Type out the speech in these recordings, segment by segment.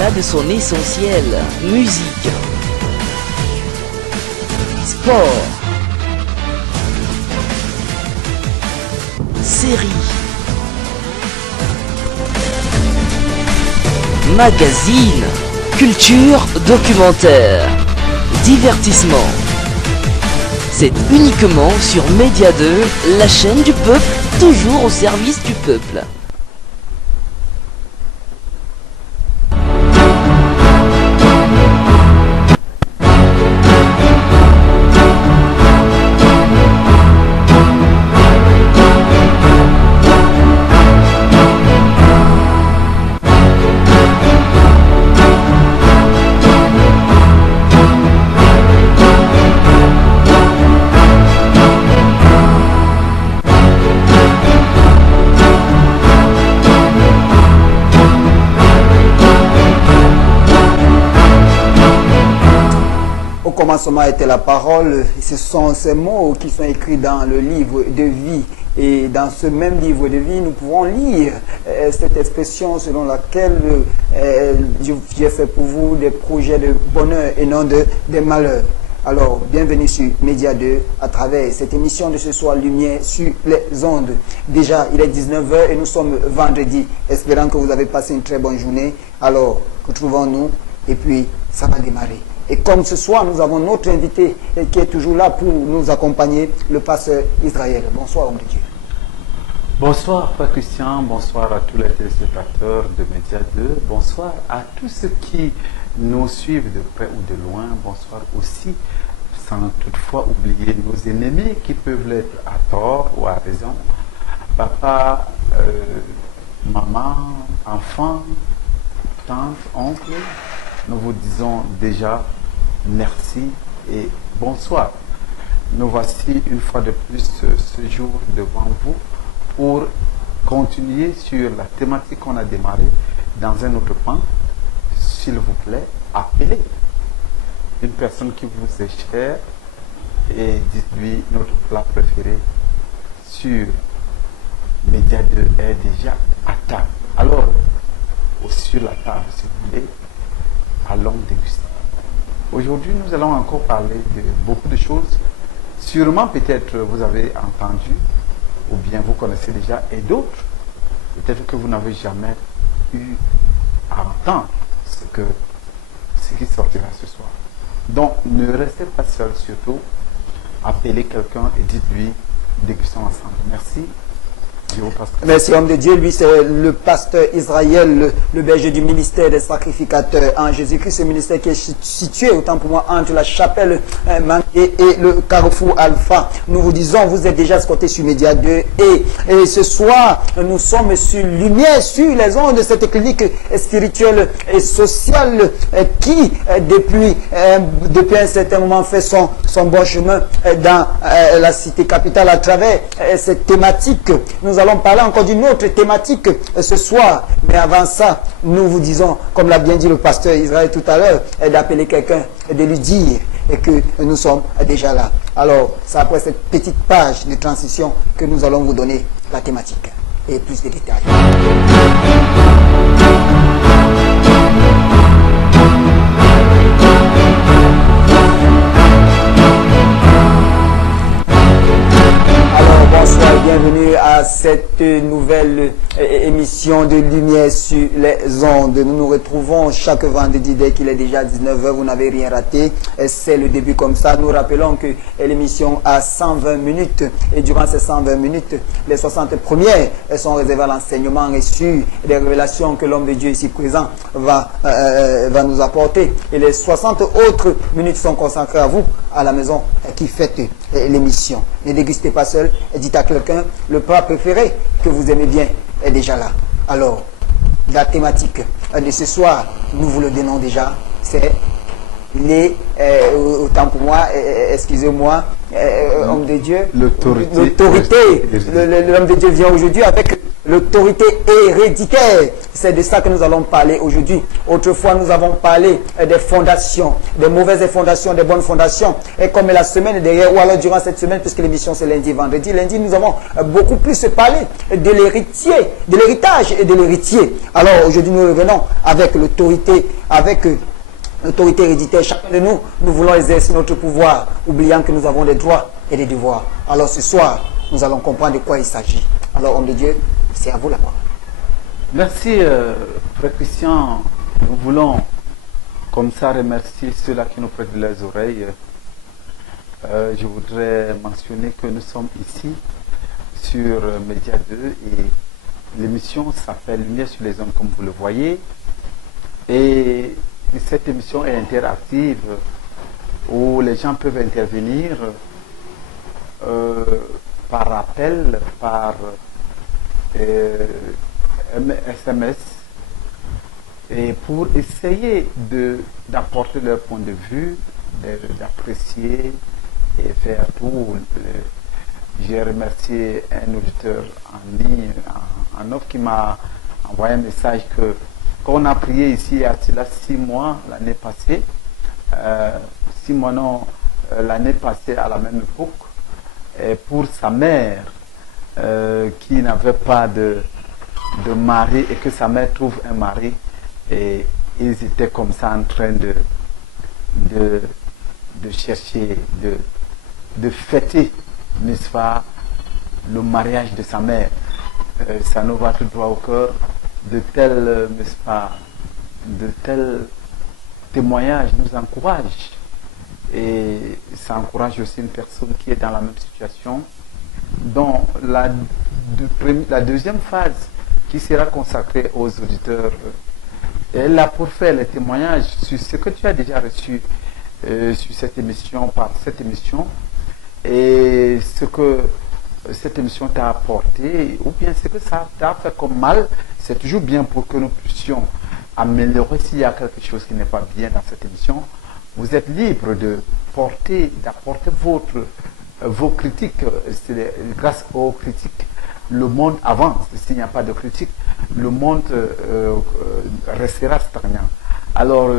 l'éclat de son essentiel. Musique, sport, séries, magazine, culture, documentaire, divertissement. C'est uniquement sur Média 2, la chaîne du peuple, toujours au service du peuple. Au commencement était la parole, ce sont ces mots qui sont écrits dans le livre de vie. Et dans ce même livre de vie, nous pouvons lire cette expression selon laquelle Dieu fait pour vous des projets de bonheur et non de malheur. Alors, bienvenue sur Média 2 à travers cette émission de ce soir Lumière sur les ondes. Déjà, il est 19 h et nous sommes vendredi, espérant que vous avez passé une très bonne journée. Alors, retrouvons-nous et puis ça va démarrer. Et comme ce soir, nous avons notre invité qui est toujours là pour nous accompagner, le pasteur Israël. Bonsoir, homme de Dieu. Bonsoir, Frère Christian. Bonsoir à tous les téléspectateurs de Média 2. Bonsoir à tous ceux qui nous suivent de près ou de loin. Bonsoir aussi, sans toutefois oublier nos ennemis qui peuvent l'être à tort ou à raison. Papa, maman, enfant, tante, oncle, nous vous disons déjà merci et bonsoir. Nous voici une fois de plus ce jour devant vous pour continuer sur la thématique qu'on a démarrée dans un autre pan. S'il vous plaît, appelez une personne qui vous est chère et dites-lui notre plat préféré sur Média 2 est déjà à table. Alors, sur la table, si vous voulez, allons déguster. Aujourd'hui, nous allons encore parler de beaucoup de choses. Sûrement, peut-être, vous avez entendu, ou bien vous connaissez déjà, et d'autres, peut-être que vous n'avez jamais eu à entendre ce qui sortira ce soir. Donc, ne restez pas seul, surtout, appelez quelqu'un et dites-lui, dégustons ensemble. Merci. Merci, homme de Dieu. Lui, c'est le pasteur Israël, le berger du ministère des sacrificateurs en Jésus-Christ. Ce ministère qui est situé, autant pour moi, entre la chapelle et le carrefour Alpha. Nous vous disons, vous êtes déjà escortés sur Média 2. Et ce soir, nous sommes sur Lumière, sur les ondes de cette clinique spirituelle et sociale qui, depuis un certain moment, fait son bon chemin dans la cité capitale à travers cette thématique. Nous allons parler encore d'une autre thématique ce soir. Mais avant ça, nous vous disons, comme l'a bien dit le pasteur Israël tout à l'heure, d'appeler quelqu'un, de lui dire que nous sommes déjà là. Alors, c'est après cette petite page de transition que nous allons vous donner la thématique et plus de détails. Bonsoir et bienvenue à cette nouvelle émission de Lumière sur les ondes. Nous nous retrouvons chaque vendredi dès qu'il est déjà 19 h. Vous n'avez rien raté. C'est le début comme ça. Nous rappelons que l'émission a 120 minutes et durant ces 120 minutes, les 60 premières sont réservées à l'enseignement et sur les révélations que l'homme de Dieu ici présent va nous apporter. Et les 60 autres minutes sont consacrées à vous, à la maison qui fête l'émission. Ne dégustez pas seul. Dites à quelqu'un, le plat préféré que vous aimez bien est déjà là. Alors, la thématique de ce soir, nous vous le donnons déjà, c'est autant pour moi, excusez-moi, homme de Dieu, l'autorité. L'homme de Dieu vient aujourd'hui avec l'autorité héréditaire. C'est de ça que nous allons parler aujourd'hui. Autrefois, nous avons parlé des fondations, des mauvaises fondations, des bonnes fondations. Et comme la semaine est derrière, ou alors durant cette semaine, puisque l'émission c'est lundi, vendredi, lundi, nous avons beaucoup plus parlé de l'héritier, de l'héritage et de l'héritier. Alors aujourd'hui, nous revenons avec l'autorité, l'autorité héréditaire. Chacun de nous, nous voulons exercer notre pouvoir, oubliant que nous avons des droits et des devoirs. Alors ce soir, nous allons comprendre de quoi il s'agit. Alors, homme de Dieu, c'est à vous la parole. Merci, Frère Christian. Nous voulons, comme ça, remercier ceux-là qui nous prêtent les oreilles. Je voudrais mentionner que nous sommes ici sur Média 2 et l'émission s'appelle Lumière sur les hommes, comme vous le voyez. Et cette émission est interactive où les gens peuvent intervenir par appel, par SMS, et pour essayer d'apporter leur point de vue, d'apprécier et faire tout. J'ai remercié un auditeur en ligne, en off, qui m'a envoyé un message que quand on a prié ici il y a 6 mois, l'année passée, 6 mois non, l'année passée à la même époque, et pour sa mère qui n'avait pas de mari et que sa mère trouve un mari, et ils étaient comme ça en train de chercher, de fêter, n'est-ce pas, le mariage de sa mère. Ça nous va tout droit au cœur. De tels, n'est-ce pas, de tels témoignages nous encouragent. Et ça encourage aussi une personne qui est dans la même situation. Dans la deuxième phase qui sera consacrée aux auditeurs, elle a pour faire les témoignages sur ce que tu as déjà reçu sur cette émission, par cette émission, et ce que cette émission t'a apporté, ou bien ce que ça t'a fait comme mal. C'est toujours bien pour que nous puissions améliorer s'il y a quelque chose qui n'est pas bien dans cette émission. Vous êtes libre d'apporter vos critiques. Grâce aux critiques, le monde avance. S'il n'y a pas de critiques, le monde restera stagnant. Alors,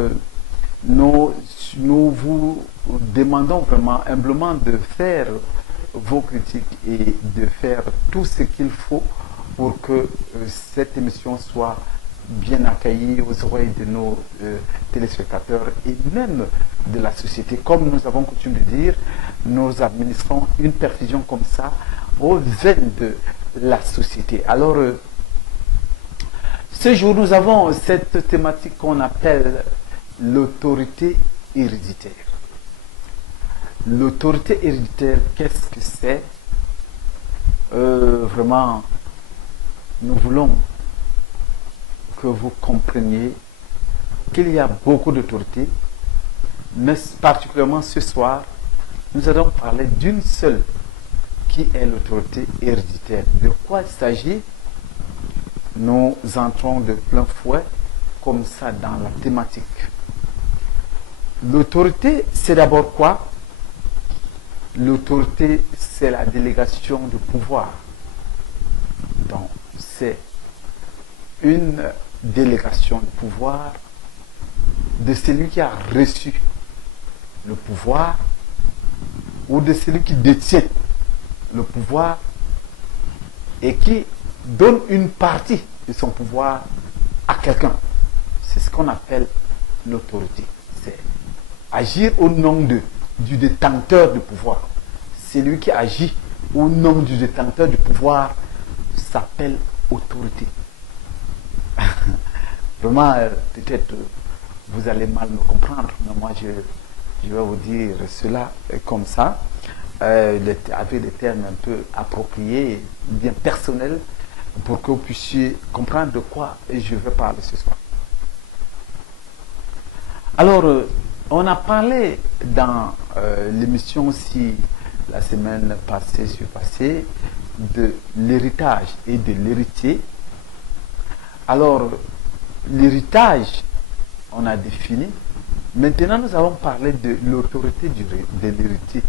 nous vous demandons vraiment humblement de faire vos critiques et de faire tout ce qu'il faut pour que cette émission soit bien accueillie aux oreilles de nos téléspectateurs et même de la société. Comme nous avons coutume de dire, nous administrons une perfusion comme ça aux veines de la société. Alors, ce jour, nous avons cette thématique qu'on appelle l'autorité héréditaire. L'autorité héréditaire, qu'est-ce que c'est? Vraiment, nous voulons que vous compreniez qu'il y a beaucoup d'autorités, mais particulièrement ce soir, nous allons parler d'une seule qui est l'autorité héréditaire. De quoi il s'agit? Nous entrons de plein fouet comme ça dans la thématique. L'autorité, c'est d'abord quoi? L'autorité, c'est la délégation de pouvoir. Donc, c'est une délégation de pouvoir de celui qui a reçu le pouvoir ou de celui qui détient le pouvoir et qui donne une partie de son pouvoir à quelqu'un. C'est ce qu'on appelle l'autorité. C'est agir au nom du détenteur du pouvoir. Celui qui agit au nom du détenteur du pouvoir s'appelle autorité. Vraiment, peut-être vous allez mal me comprendre, mais moi je vais vous dire cela comme ça, avec des termes un peu appropriés, bien personnels, pour que vous puissiez comprendre de quoi je vais parler ce soir. Alors, on a parlé dans l'émission aussi la semaine passée de l'héritage et de l'héritier. Alors, l'héritage, on a défini. Maintenant, nous allons parler de l'autorité de l'héritier.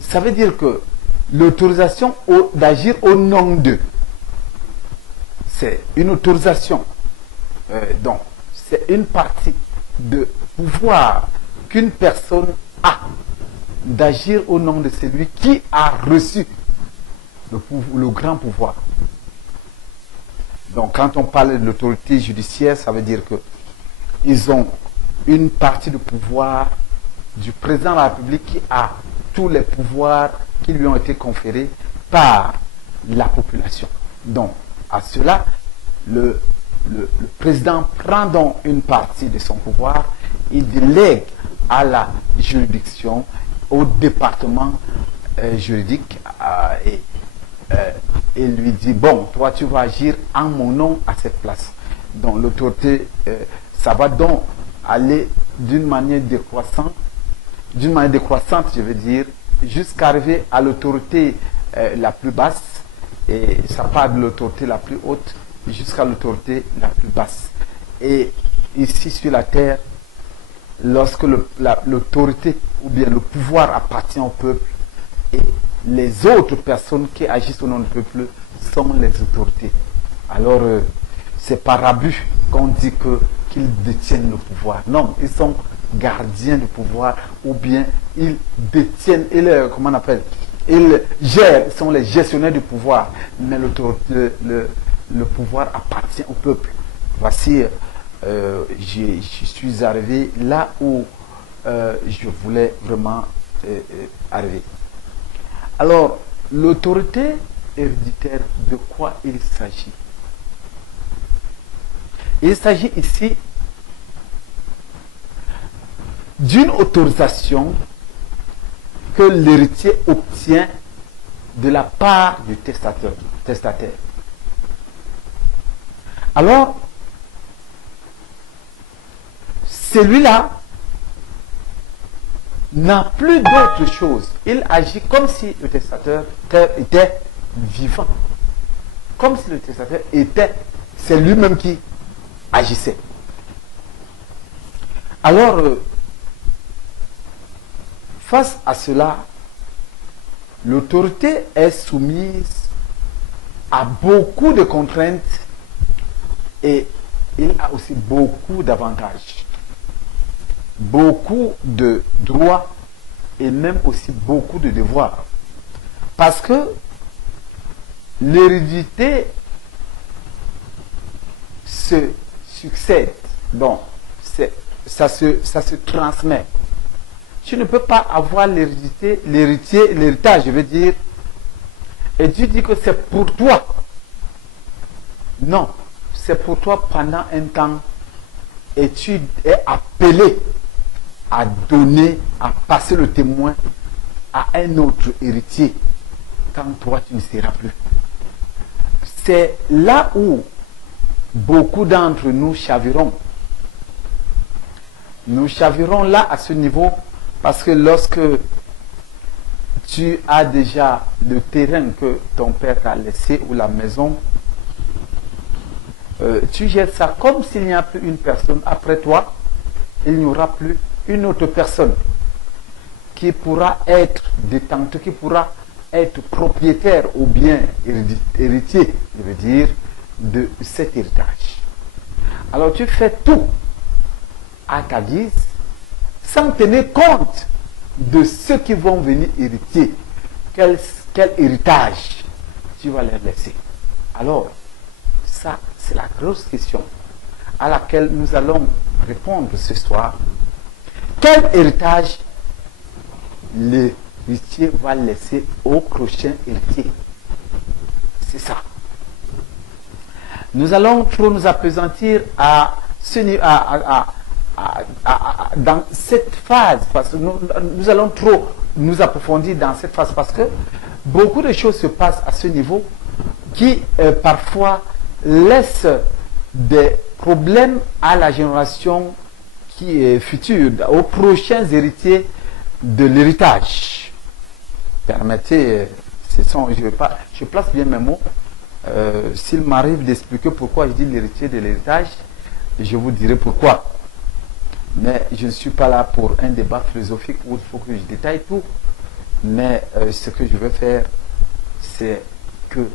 Ça veut dire que l'autorisation d'agir au nom d'eux. c'est une autorisation. Donc, c'est une partie de pouvoir qu'une personne a d'agir au nom de celui qui a reçu le grand pouvoir. Donc, quand on parle de l'autorité judiciaire, ça veut dire que ils ont une partie du pouvoir du président de la République qui a tous les pouvoirs qui lui ont été conférés par la population. Donc, à cela, le président prend donc une partie de son pouvoir, il délègue à la juridiction, au département juridique, et lui dit, bon, toi tu vas agir en mon nom à cette place. Donc l'autorité, ça va donc aller d'une manière décroissante, je veux dire, jusqu'à arriver à l'autorité la plus basse, et ça part de l'autorité la plus haute jusqu'à l'autorité la plus basse. Et ici sur la terre, lorsque l'autorité ou bien le pouvoir appartient au peuple, et les autres personnes qui agissent au nom du peuple sont les autorités, alors c'est par abus qu'on dit qu'ils détiennent le pouvoir. Non, ils sont gardiens du pouvoir, ou bien ils détiennent, comment on appelle, ils gèrent, ils sont les gestionnaires du pouvoir, mais le pouvoir appartient au peuple. Voici, je suis arrivé là où je voulais vraiment arriver. Alors, l'autorité héréditaire, de quoi il s'agit? Il s'agit ici d'une autorisation que l'héritier obtient de la part du testataire. Alors, celui-là n'a plus d'autre chose. Il agit comme si le testateur était vivant. Comme si le testateur était, c'est lui-même qui agissait. Alors, face à cela, l'autorité est soumise à beaucoup de contraintes et il a aussi beaucoup d'avantages, beaucoup de droits et même aussi beaucoup de devoirs. Parce que l'hérédité se succède, donc ça se transmet. Tu ne peux pas avoir l'héritage, je veux dire, et tu dis que c'est pour toi. Non, c'est pour toi pendant un temps et tu es appelé à donner, à passer le témoin à un autre héritier quand toi tu ne seras plus. C'est là où beaucoup d'entre nous chavirons. Nous chavirons là à ce niveau parce que lorsque tu as déjà le terrain que ton père t'a laissé ou la maison, tu jettes ça comme s'il n'y a plus une personne après toi, il n'y aura plus une autre personne qui pourra être détenteur, qui pourra être propriétaire ou bien héritier, je veux dire, de cet héritage. Alors tu fais tout à ta guise sans tenir compte de ceux qui vont venir hériter. Quel héritage tu vas leur laisser? Alors, ça, c'est la grosse question à laquelle nous allons répondre ce soir. Quel héritage l'héritier va laisser au prochain héritier? C'est ça. Nous allons trop nous appesantir dans cette phase, parce que nous allons trop nous approfondir dans cette phase, parce que beaucoup de choses se passent à ce niveau qui parfois laissent des problèmes à la génération qui est future, aux prochains héritiers de l'héritage. Permettez, je place bien mes mots. S'il m'arrive d'expliquer pourquoi je dis l'héritier de l'héritage, je vous dirai pourquoi. Mais je ne suis pas là pour un débat philosophique où il faut que je détaille tout. Mais ce que je veux faire, c'est que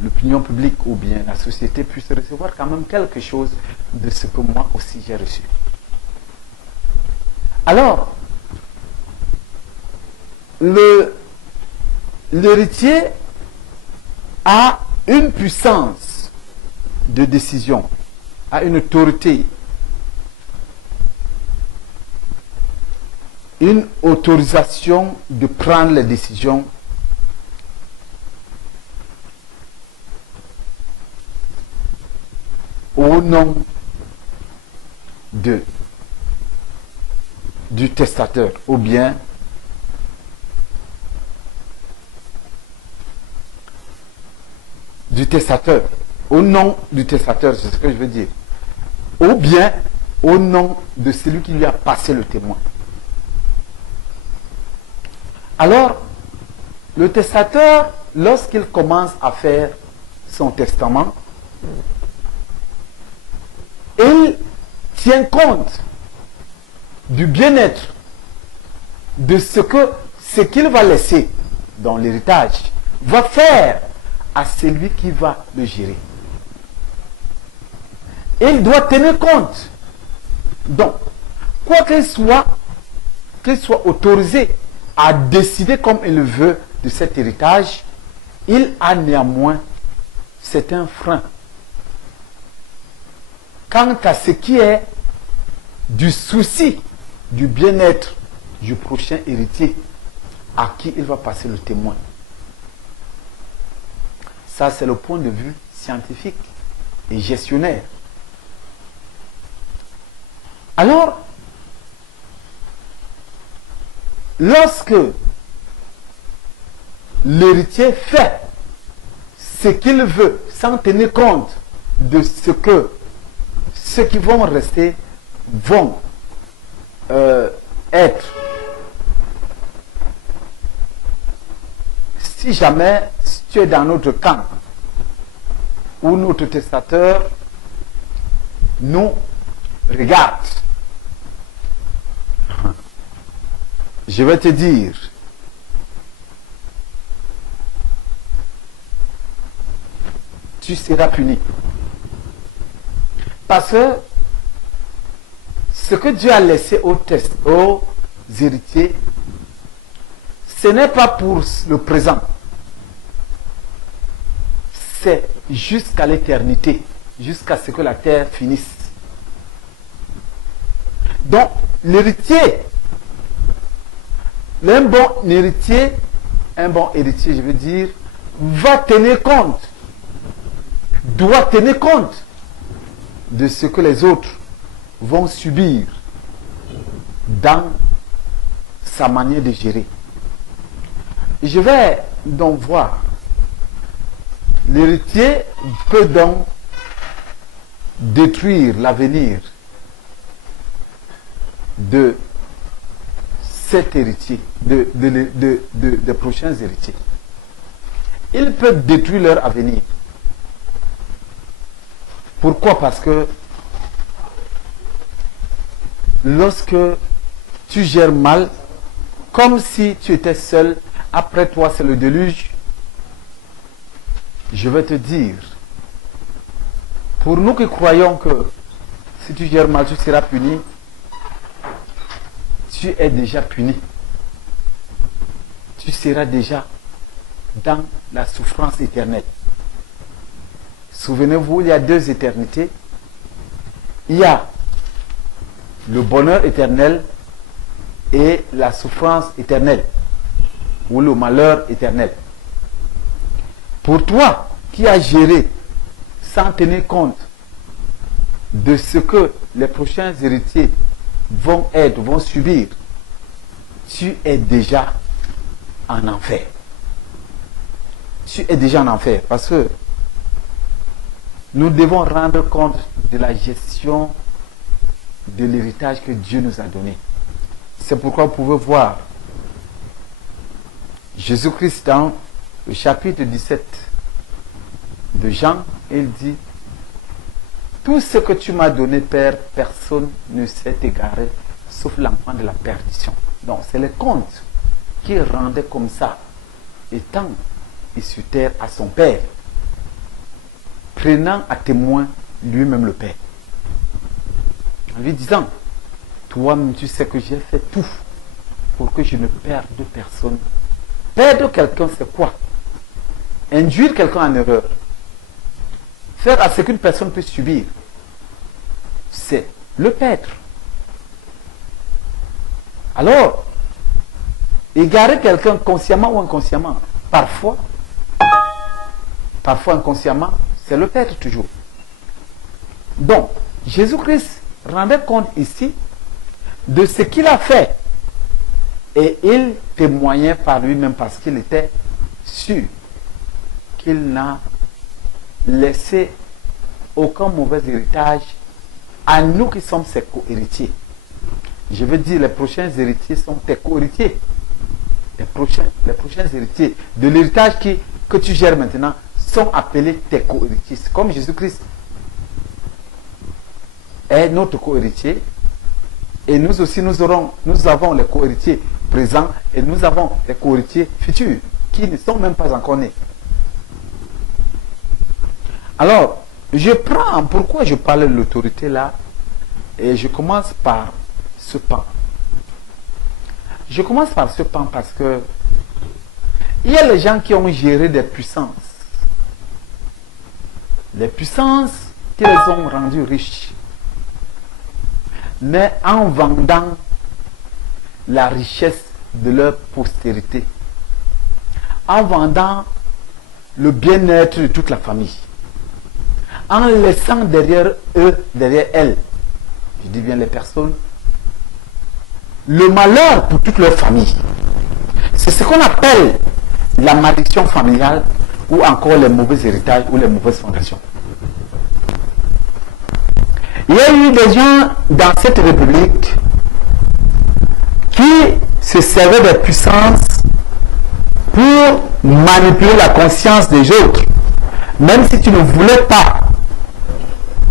l'opinion publique ou bien la société puisse recevoir quand même quelque chose de ce que moi aussi j'ai reçu. Alors, l'héritier a une puissance de décision, a une autorité, une autorisation de prendre les décisions au nom du testateur ou bien du testateur, au nom du testateur, c'est ce que je veux dire, ou bien au nom de celui qui lui a passé le témoin. Alors, le testateur, lorsqu'il commence à faire son testament, il tient compte du bien-être de ce qu'il va laisser dans l'héritage, va faire à celui qui va le gérer. Il doit tenir compte. Donc, quoi qu'il soit autorisé à décider comme il le veut de cet héritage, il a néanmoins certains freins. Quant à ce qui est du souci du bien-être du prochain héritier à qui il va passer le témoin. Ça, c'est le point de vue scientifique et gestionnaire. Alors, lorsque l'héritier fait ce qu'il veut sans tenir compte de ce que ceux qui vont rester vont être, si jamais tu es dans notre camp où notre testateur nous regarde, je vais te dire, tu seras puni. Parce que ce que Dieu a laissé aux héritiers, ce n'est pas pour le présent. C'est jusqu'à l'éternité, jusqu'à ce que la terre finisse. Donc, l'héritier, un bon héritier, je veux dire, va tenir compte, doit tenir compte de ce que les autres vont subir dans sa manière de gérer. Je vais donc voir. L'héritier peut donc détruire l'avenir de cet héritier, des prochains héritiers. Il peut détruire leur avenir. Pourquoi? Parce que lorsque tu gères mal, comme si tu étais seul, après toi c'est le déluge, je vais te dire, pour nous qui croyons que si tu gères mal, tu seras puni, tu es déjà puni. Tu seras déjà dans la souffrance éternelle. Souvenez-vous, il y a deux éternités. Il y a le bonheur éternel et la souffrance éternelle, ou le malheur éternel. Pour toi qui as géré sans tenir compte de ce que les prochains héritiers vont subir, tu es déjà en enfer. Tu es déjà en enfer parce que nous devons rendre compte de la gestion de l'héritage que Dieu nous a donné. C'est pourquoi vous pouvez voir Jésus-Christ dans le chapitre 17 de Jean, il dit: tout ce que tu m'as donné, Père, personne ne s'est égaré, sauf l'enfant de la perdition. Donc, c'est le compte qu'il rendait comme ça, étant sur terre à son Père. prenant à témoin lui-même le Père. En lui disant, toi-même tu sais que j'ai fait tout pour que je ne perde personne. Perdre quelqu'un, c'est quoi? Induire quelqu'un en erreur. Faire à ce qu'une personne peut subir. C'est le perdre. Alors, égarer quelqu'un consciemment ou inconsciemment, parfois inconsciemment, c'est le perdre toujours. Donc, Jésus-Christ rendait compte ici de ce qu'il a fait. Et il témoignait par lui-même parce qu'il était sûr qu'il n'a laissé aucun mauvais héritage à nous qui sommes ses co-héritiers. Je veux dire, les prochains héritiers sont tes co-héritiers. Les prochains héritiers de l'héritage que tu gères maintenant sont appelés tes co-héritiers. Comme Jésus-Christ est notre co-héritier. Et nous aussi, nous avons les co-héritiers présents et nous avons les co-héritiers futurs qui ne sont même pas encore nés. Alors, pourquoi je parle de l'autorité là, et je commence par ce pan. Je commence par ce pan parce que il y a les gens qui ont géré des puissances. Les puissances qui les ont rendus riches. Mais en vendant la richesse de leur postérité. En vendant le bien-être de toute la famille. En laissant derrière eux, derrière elles, je dis bien les personnes, le malheur pour toute leur famille. C'est ce qu'on appelle la malédiction familiale ou encore les mauvais héritages ou les mauvaises fondations. Il y a eu des gens dans cette république qui se servaient des puissances pour manipuler la conscience des autres. Même si tu ne voulais pas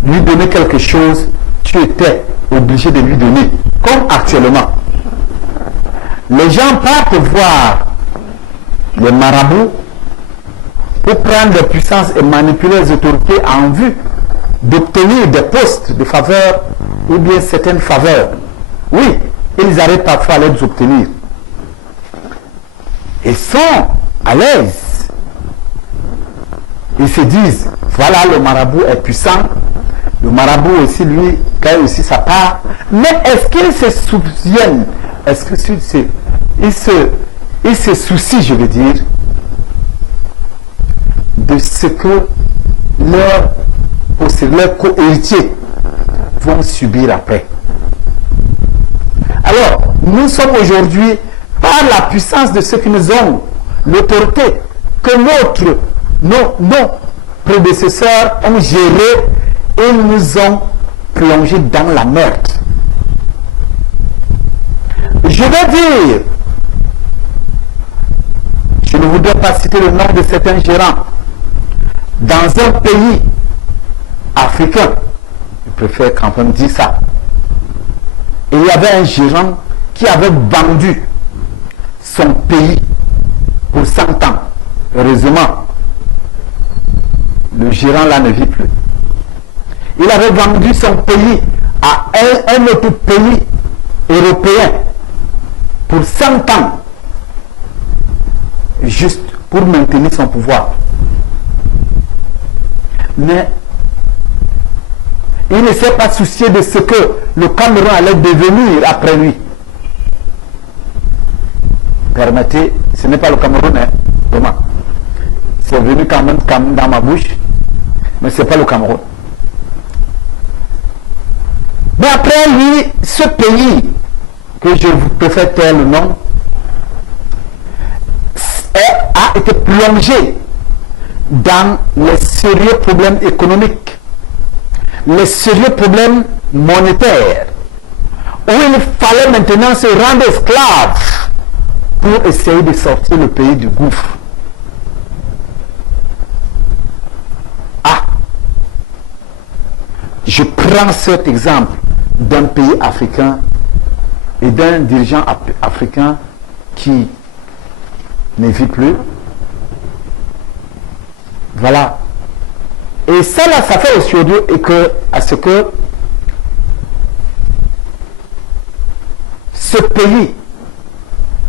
lui donner quelque chose, tu étais obligé de lui donner. Comme actuellement. Les gens partent voir les marabouts pour prendre des puissances et manipuler les autorités en vue d'obtenir des postes de faveur ou bien certaines faveurs. Oui, ils arrivent parfois à les obtenir. Ils sont à l'aise. Ils se disent, voilà, le marabout est puissant. Le marabout aussi, lui, gagne aussi sa part. Mais est-ce qu'ils se souviennent, est-ce qu'ils se soucient, je veux dire, de ce que leurs co-héritiers vont subir après? Alors, nous sommes aujourd'hui, par la puissance de ceux qui nous ont, l'autorité que nos prédécesseurs ont géré, et nous ont plongé dans la merde. Je vais dire, je ne voudrais pas citer le nom de certains gérants, dans un pays africain, je préfère quand même dire ça, et il y avait un gérant qui avait vendu son pays pour 100 ans. Heureusement, le gérant là ne vit plus. Il avait vendu son pays à un autre pays européen pour 100 ans, juste pour maintenir son pouvoir. Mais il ne s'est pas soucié de ce que le Cameroun allait devenir après lui. Permettez, ce n'est pas le Cameroun, hein, vraiment. C'est venu quand même dans ma bouche, mais ce n'est pas le Cameroun. Mais après lui, ce pays, que je préfère taire le nom, a été plongé dans les sérieux problèmes économiques, les sérieux problèmes monétaires, où il fallait maintenant se rendre esclave pour essayer de sortir le pays du gouffre. Je prends cet exemple d'un pays africain et d'un dirigeant africain qui ne vit plus. Voilà. Et Et ça, là, ça fait aujourd'hui à ce que ce pays,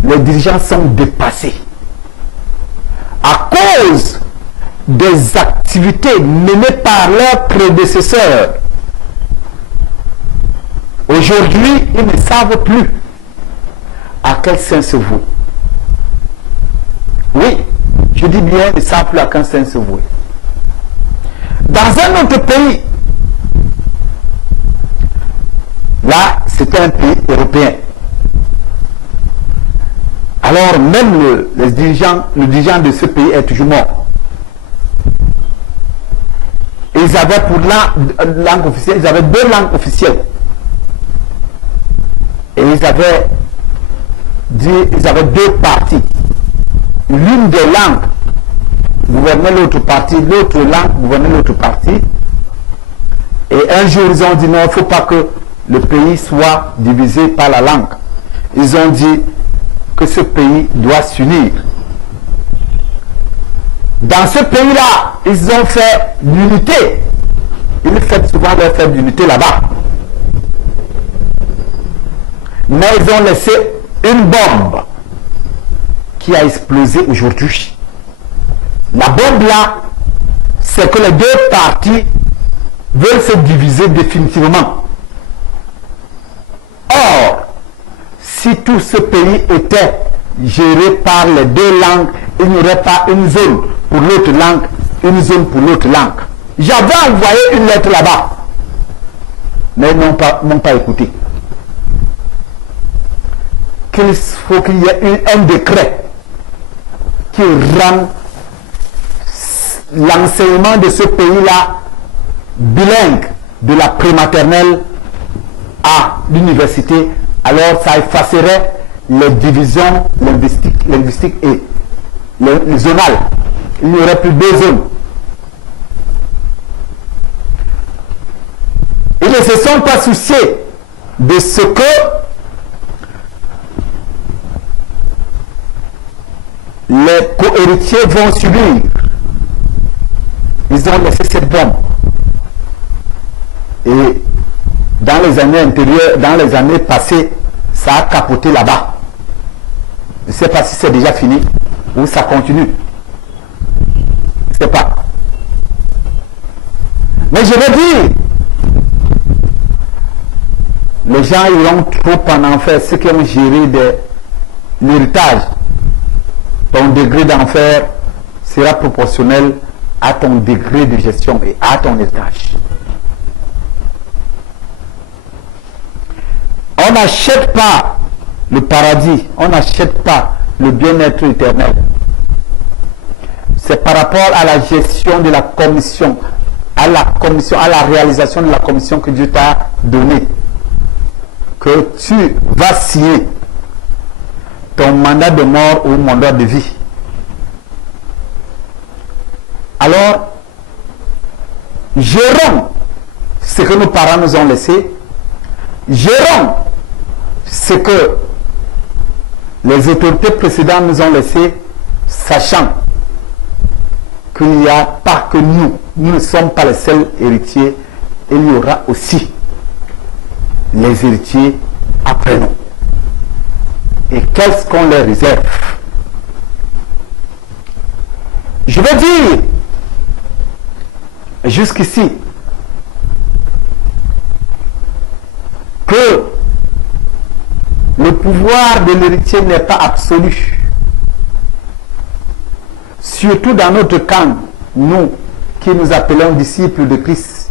les dirigeants sont dépassés à cause des activités menées par leurs prédécesseurs. Aujourd'hui, ils ne savent plus à quel sein se vouer. Oui, je dis bien, ils ne savent plus à quel sein se vouer. Dans un autre pays, là, c'était un pays européen. Alors même le dirigeant de ce pays est toujours mort. Et ils avaient pour langue officielle, ils avaient 2 langues officielles. Et ils avaient 2 parties. L'une des langues gouvernait l'autre partie, l'autre langue gouvernait l'autre partie. Et un jour, ils ont dit non, il ne faut pas que le pays soit divisé par la langue. Ils ont dit que ce pays doit s'unir. Dans ce pays-là, ils ont fait l'unité. Ils font souvent leur fête d'unité là-bas. Mais ils ont laissé une bombe qui a explosé aujourd'hui. La bombe là, c'est que les 2 parties veulent se diviser définitivement. Or, si tout ce pays était géré par les 2 langues, il n'y aurait pas une zone pour l'autre langue, une zone pour l'autre langue. J'avais envoyé une lettre là-bas, mais ils n'ont pas écouté. Qu'il faut qu'il y ait un décret qui rende l'enseignement de ce pays-là bilingue, de la prématernelle à l'université. Alors ça effacerait les divisions linguistiques et les zonales. Il n'y aurait plus 2 zones. Ils ne se sont pas souciés de ce que les co-héritiers vont subir. Ils ont laissé cette bombe. Et dans les années antérieures, dans les années passées, ça a capoté là-bas. Je ne sais pas si c'est déjà fini ou ça continue. Je ne sais pas. Mais je veux dire, les gens iront trop en enfer, ceux qui ont géré l'héritage. Ton degré d'enfer sera proportionnel à ton degré de gestion et à ton héritage. On n'achète pas le paradis, on n'achète pas le bien-être éternel. C'est par rapport à la gestion de la commission, à la réalisation de la commission que Dieu t'a donnée, que tu vas signer ton mandat de mort ou mandat de vie. Alors, gérons ce que nos parents nous ont laissé, gérons ce que les autorités précédentes nous ont laissé, sachant qu'il n'y a pas que nous ne sommes pas les seuls héritiers, il y aura aussi les héritiers après nous. Et qu'est-ce qu'on leur réserve? Je veux dire, jusqu'ici, que le pouvoir de l'héritier n'est pas absolu. Surtout dans notre camp, nous qui nous appelons disciples de Christ.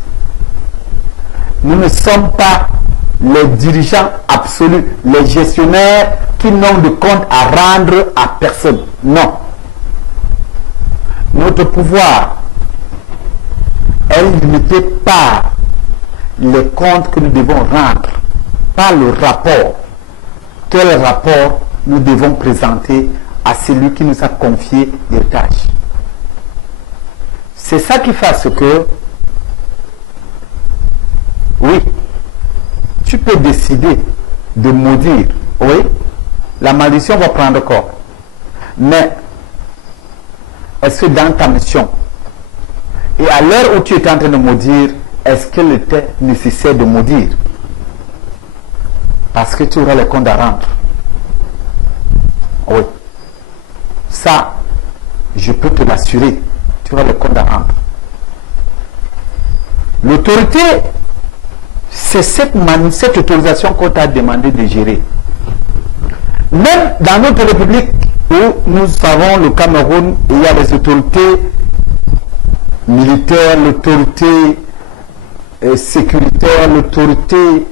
Nous ne sommes pas les dirigeants absolus, les gestionnaires qui n'ont de compte à rendre à personne. Non. Notre pouvoir est limité par les comptes que nous devons rendre, par le rapport. Quel rapport nous devons présenter à celui qui nous a confié l'héritage? C'est ça qui fait ce que, oui, tu peux décider de maudire, oui, la malédiction va prendre corps. Mais est-ce que dans ta mission, Et à l'heure où tu étais en train de maudire, est-ce qu'il était nécessaire de maudire? Parce que tu auras les comptes à rendre. Oui. Ça, je peux te l'assurer. Tu auras les comptes à rendre. L'autorité, c'est cette autorisation qu'on t'a demandé de gérer. Même dans notre République, où nous savons le Cameroun, il y a les autorités militaires, l'autorité sécuritaire, l'autorité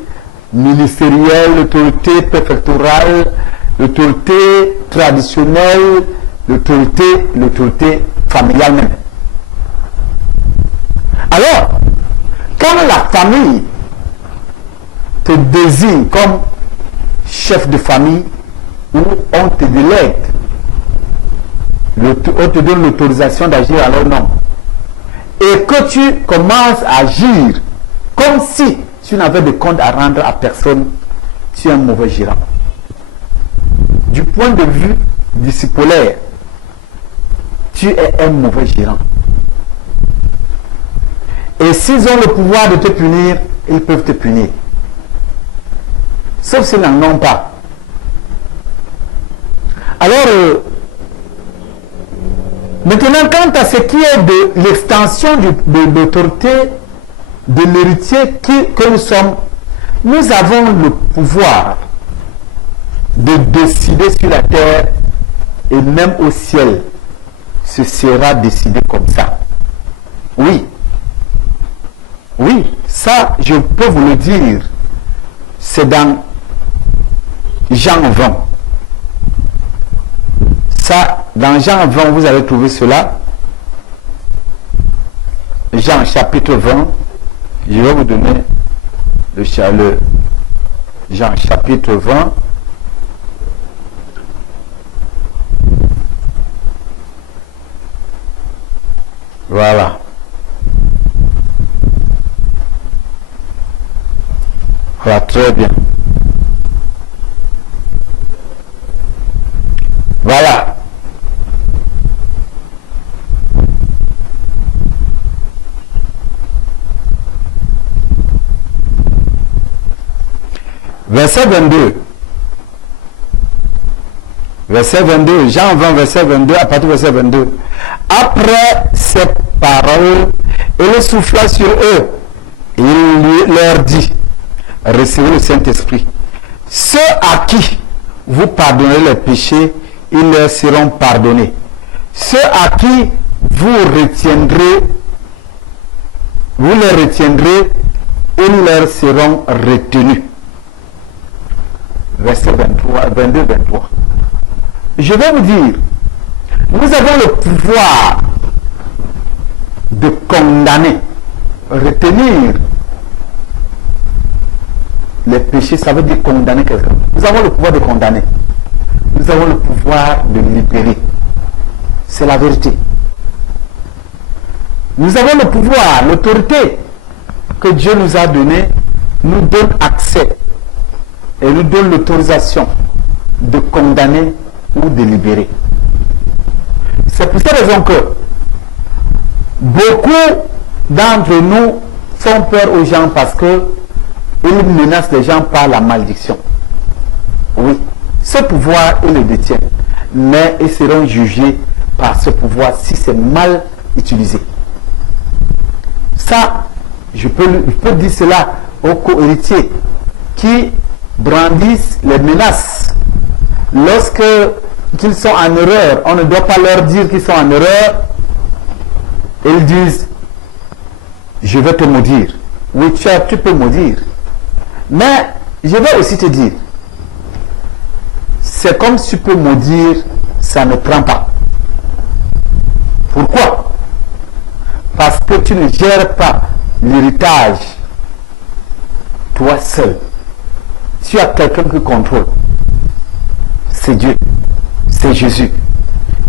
ministérielle, l'autorité préfectorale, l'autorité traditionnelle, l'autorité familiale même. Alors, quand la famille te désigne comme chef de famille, ou on te délègue, on te donne l'autorisation d'agir à leur nom, et que tu commences à agir comme si tu n'avais de compte à rendre à personne, tu es un mauvais gérant. Du point de vue disciplinaire, tu es un mauvais gérant. Et s'ils ont le pouvoir de te punir, ils peuvent te punir. Sauf s'ils n'en ont pas. Alors, maintenant, quant à ce qui est de l'extension de l'autorité de l'héritier que nous sommes, nous avons le pouvoir de décider sur la terre et même au ciel. Ce sera décidé comme ça. Oui. Oui, ça, je peux vous le dire. C'est dans Jean 20. Ça, dans Jean 20, vous allez trouver cela. Jean chapitre 20. Je vais vous donner le Jean chapitre 20. Voilà. Voilà, très bien. Voilà. Verset 22. Verset 22. Jean 20, verset 22, à partir du verset 22. Après cette parole, il souffla sur eux. Et il leur dit, recevez le Saint-Esprit. Ceux à qui vous pardonnerez les péchés, ils leur seront pardonnés. Ceux à qui vous les retiendrez, ils leur seront retenus. Verset 22, 23. Je vais vous dire, nous avons le pouvoir de condamner, retenir les péchés, ça veut dire condamner quelqu'un. Nous avons le pouvoir de condamner. Nous avons le pouvoir de libérer. C'est la vérité. Nous avons le pouvoir, l'autorité que Dieu nous a donnée, nous donne accès et nous donne l'autorisation de condamner ou de libérer. C'est pour cette raison que beaucoup d'entre nous font peur aux gens parce que ils menacent les gens par la malédiction. Oui, ce pouvoir, ils le détiennent, mais ils seront jugés par ce pouvoir si c'est mal utilisé. Ça, je peux dire cela aux co-héritiers qui brandissent les menaces. Lorsque qu'ils sont en erreur, on ne doit pas leur dire qu'ils sont en erreur. Ils disent, je vais te maudire. Oui, tu peux maudire. Mais je vais aussi te dire, c'est comme si tu peux maudire, ça ne prend pas. Pourquoi? Parce que tu ne gères pas l'héritage toi seul. Tu as quelqu'un qui contrôle. C'est Dieu. C'est Jésus.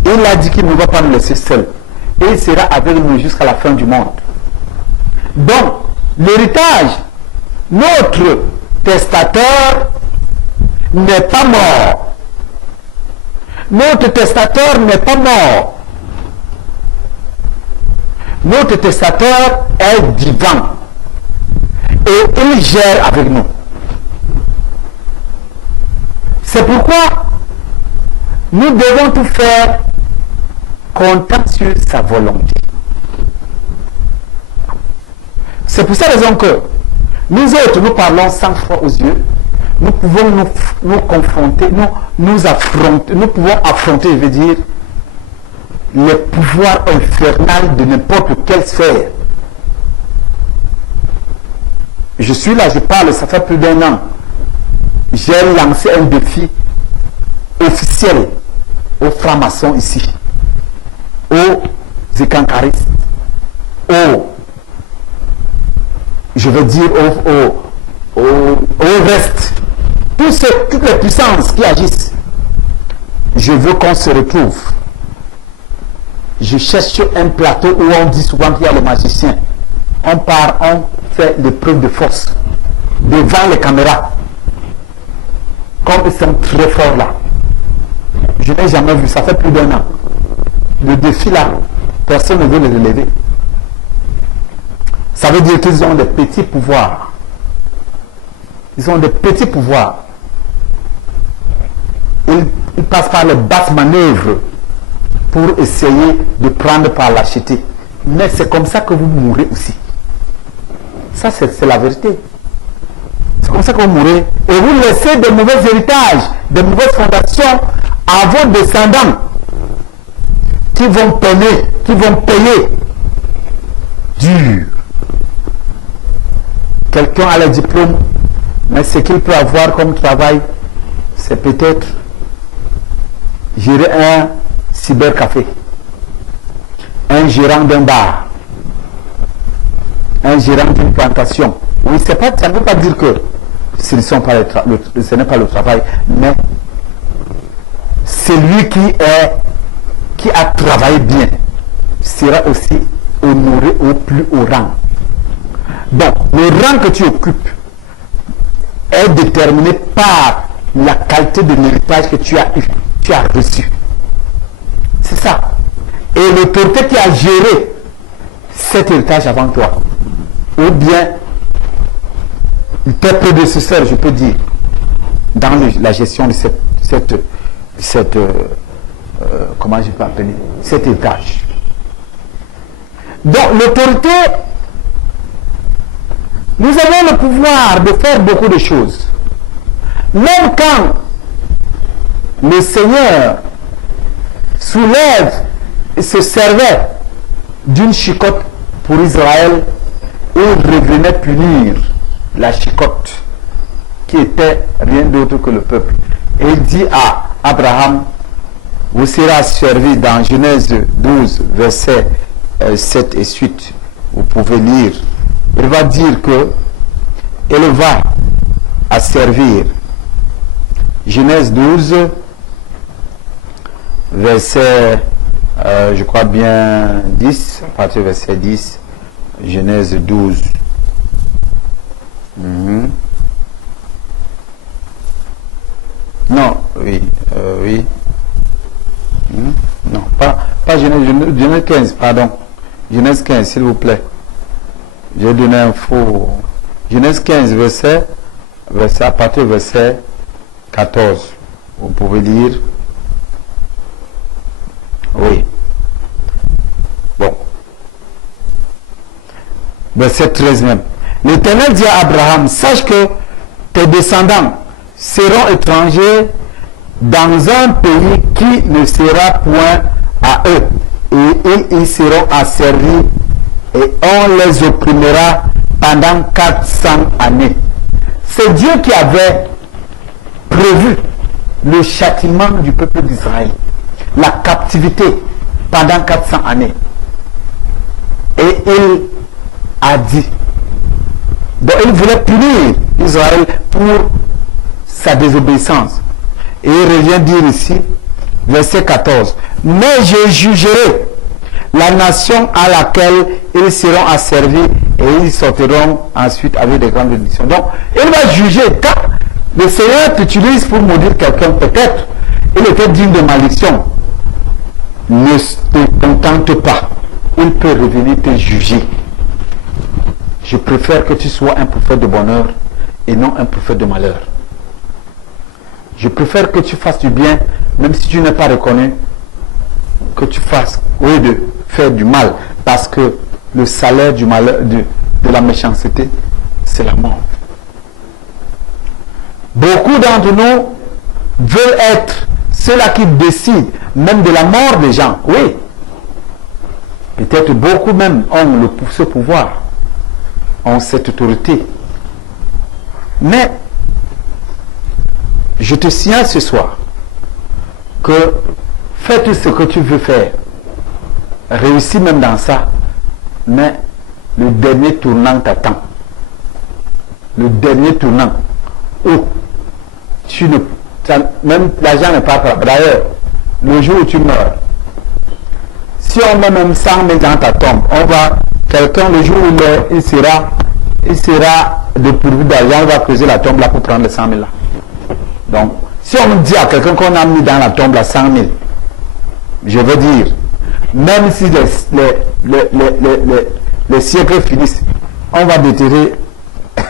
Il a dit qu'il ne va pas nous laisser seuls. Et il sera avec nous jusqu'à la fin du monde. Donc, l'héritage, notre testateur n'est pas mort. Notre testateur n'est pas mort. Notre testateur est vivant et il gère avec nous. C'est pourquoi nous devons tout faire comptant sur sa volonté. C'est pour cette raison que nous autres, nous parlons sans foi aux yeux. Nous pouvons nous confronter, nous affronter, nous pouvons affronter, je veux dire, les pouvoirs infernaux de n'importe quelle sphère. Je suis là, je parle, ça fait plus d'1 an. J'ai lancé un défi officiel aux francs-maçons ici, aux écancaristes, je veux dire au reste, toutes les puissances qui agissent. Je veux qu'on se retrouve. Je cherche un plateau où on dit souvent qu'il y a les magiciens. On part, on fait des preuves de force devant les caméras. Comme ils sont très forts là. Je n'ai jamais vu, ça fait plus d'1 an. Le défi là, personne ne veut le relever. Ça veut dire qu'ils ont des petits pouvoirs. Ils ont des petits pouvoirs. Ils passent par les basses manœuvres pour essayer de prendre par lâcheté. Mais c'est comme ça que vous mourrez aussi. Ça, c'est la vérité. C'est comme ça que vous mourrez. Et vous laissez de mauvais héritages, de mauvaises fondations à vos descendants qui vont payer dur. Quelqu'un a le diplôme, mais ce qu'il peut avoir comme travail, c'est peut-être gérer un cybercafé, un gérant d'un bar, un gérant d'une plantation. Oui, ça ne veut pas dire que ce n'est pas le travail, mais celui qui a travaillé bien sera aussi honoré au plus haut rang. Donc, le rang que tu occupes est déterminé par la qualité de l'héritage que tu as reçu. C'est ça. Et l'autorité qui a géré cet héritage avant toi, ou bien tes prédécesseurs, je peux dire, dans la gestion de comment je peux appeler, cet héritage. Donc, l'autorité, nous avons le pouvoir de faire beaucoup de choses. Même quand le Seigneur soulève et se servait d'une chicotte pour Israël, il revenait punir la chicotte qui était rien d'autre que le peuple. Et il dit à Abraham, vous serez servi dans Genèse 12, verset 7 et suite. Vous pouvez lire. Il va dire que elle va asservir. Genèse 12, verset, je crois bien 10, à partir du verset 10, Genèse 12. Non, oui, oui. Non, pas Genèse 15, pardon. Genèse 15, s'il vous plaît. J'ai donné un faux. Genèse 15, verset à partir du verset 14. Vous pouvez lire. Oui. Bon. Verset 13 même. L'Éternel dit à Abraham, sache que tes descendants seront étrangers dans un pays qui ne sera point à eux, et ils y seront asservis, et on les opprimera pendant 400 années. C'est Dieu qui avait prévu le châtiment du peuple d'Israël, la captivité pendant 400 années. Et il a dit, donc il voulait punir Israël pour sa désobéissance. Et il revient dire ici, verset 14, mais je jugerai la nation à laquelle ils seront asservis et ils sortiront ensuite avec des grandes bénédictions. Donc, il va juger. Quand le Seigneur t'utilise pour maudire quelqu'un, peut-être, il était digne de malédiction. Ne te contente pas il peut revenir te juger. Je préfère que tu sois un prophète de bonheur et non un prophète de malheur. Je préfère que tu fasses du bien, même si tu n'es pas reconnu, que tu fasses, au lieu de faire du mal, parce que le salaire du malheur, de la méchanceté, c'est la mort. Beaucoup d'entre nous veulent être ceux-là qui décident même de la mort des gens. Oui. Peut-être beaucoup même ont ce pouvoir, ont cette autorité. Mais je te signale ce soir que fais tout ce que tu veux faire. Réussis même dans ça. Mais le dernier tournant t'attend. Le dernier tournant où tu ne... Même l'argent n'est pas propre. D'ailleurs, le jour où tu meurs, si on met même 100 000 dans ta tombe, on va... Quelqu'un, le jour où il sera dépourvu d'argent, on va creuser la tombe là pour prendre les 100 000 là. Donc, si on dit à quelqu'un qu'on a mis dans la tombe là 100 000, je veux dire, même si les siècles finissent, on va déterrer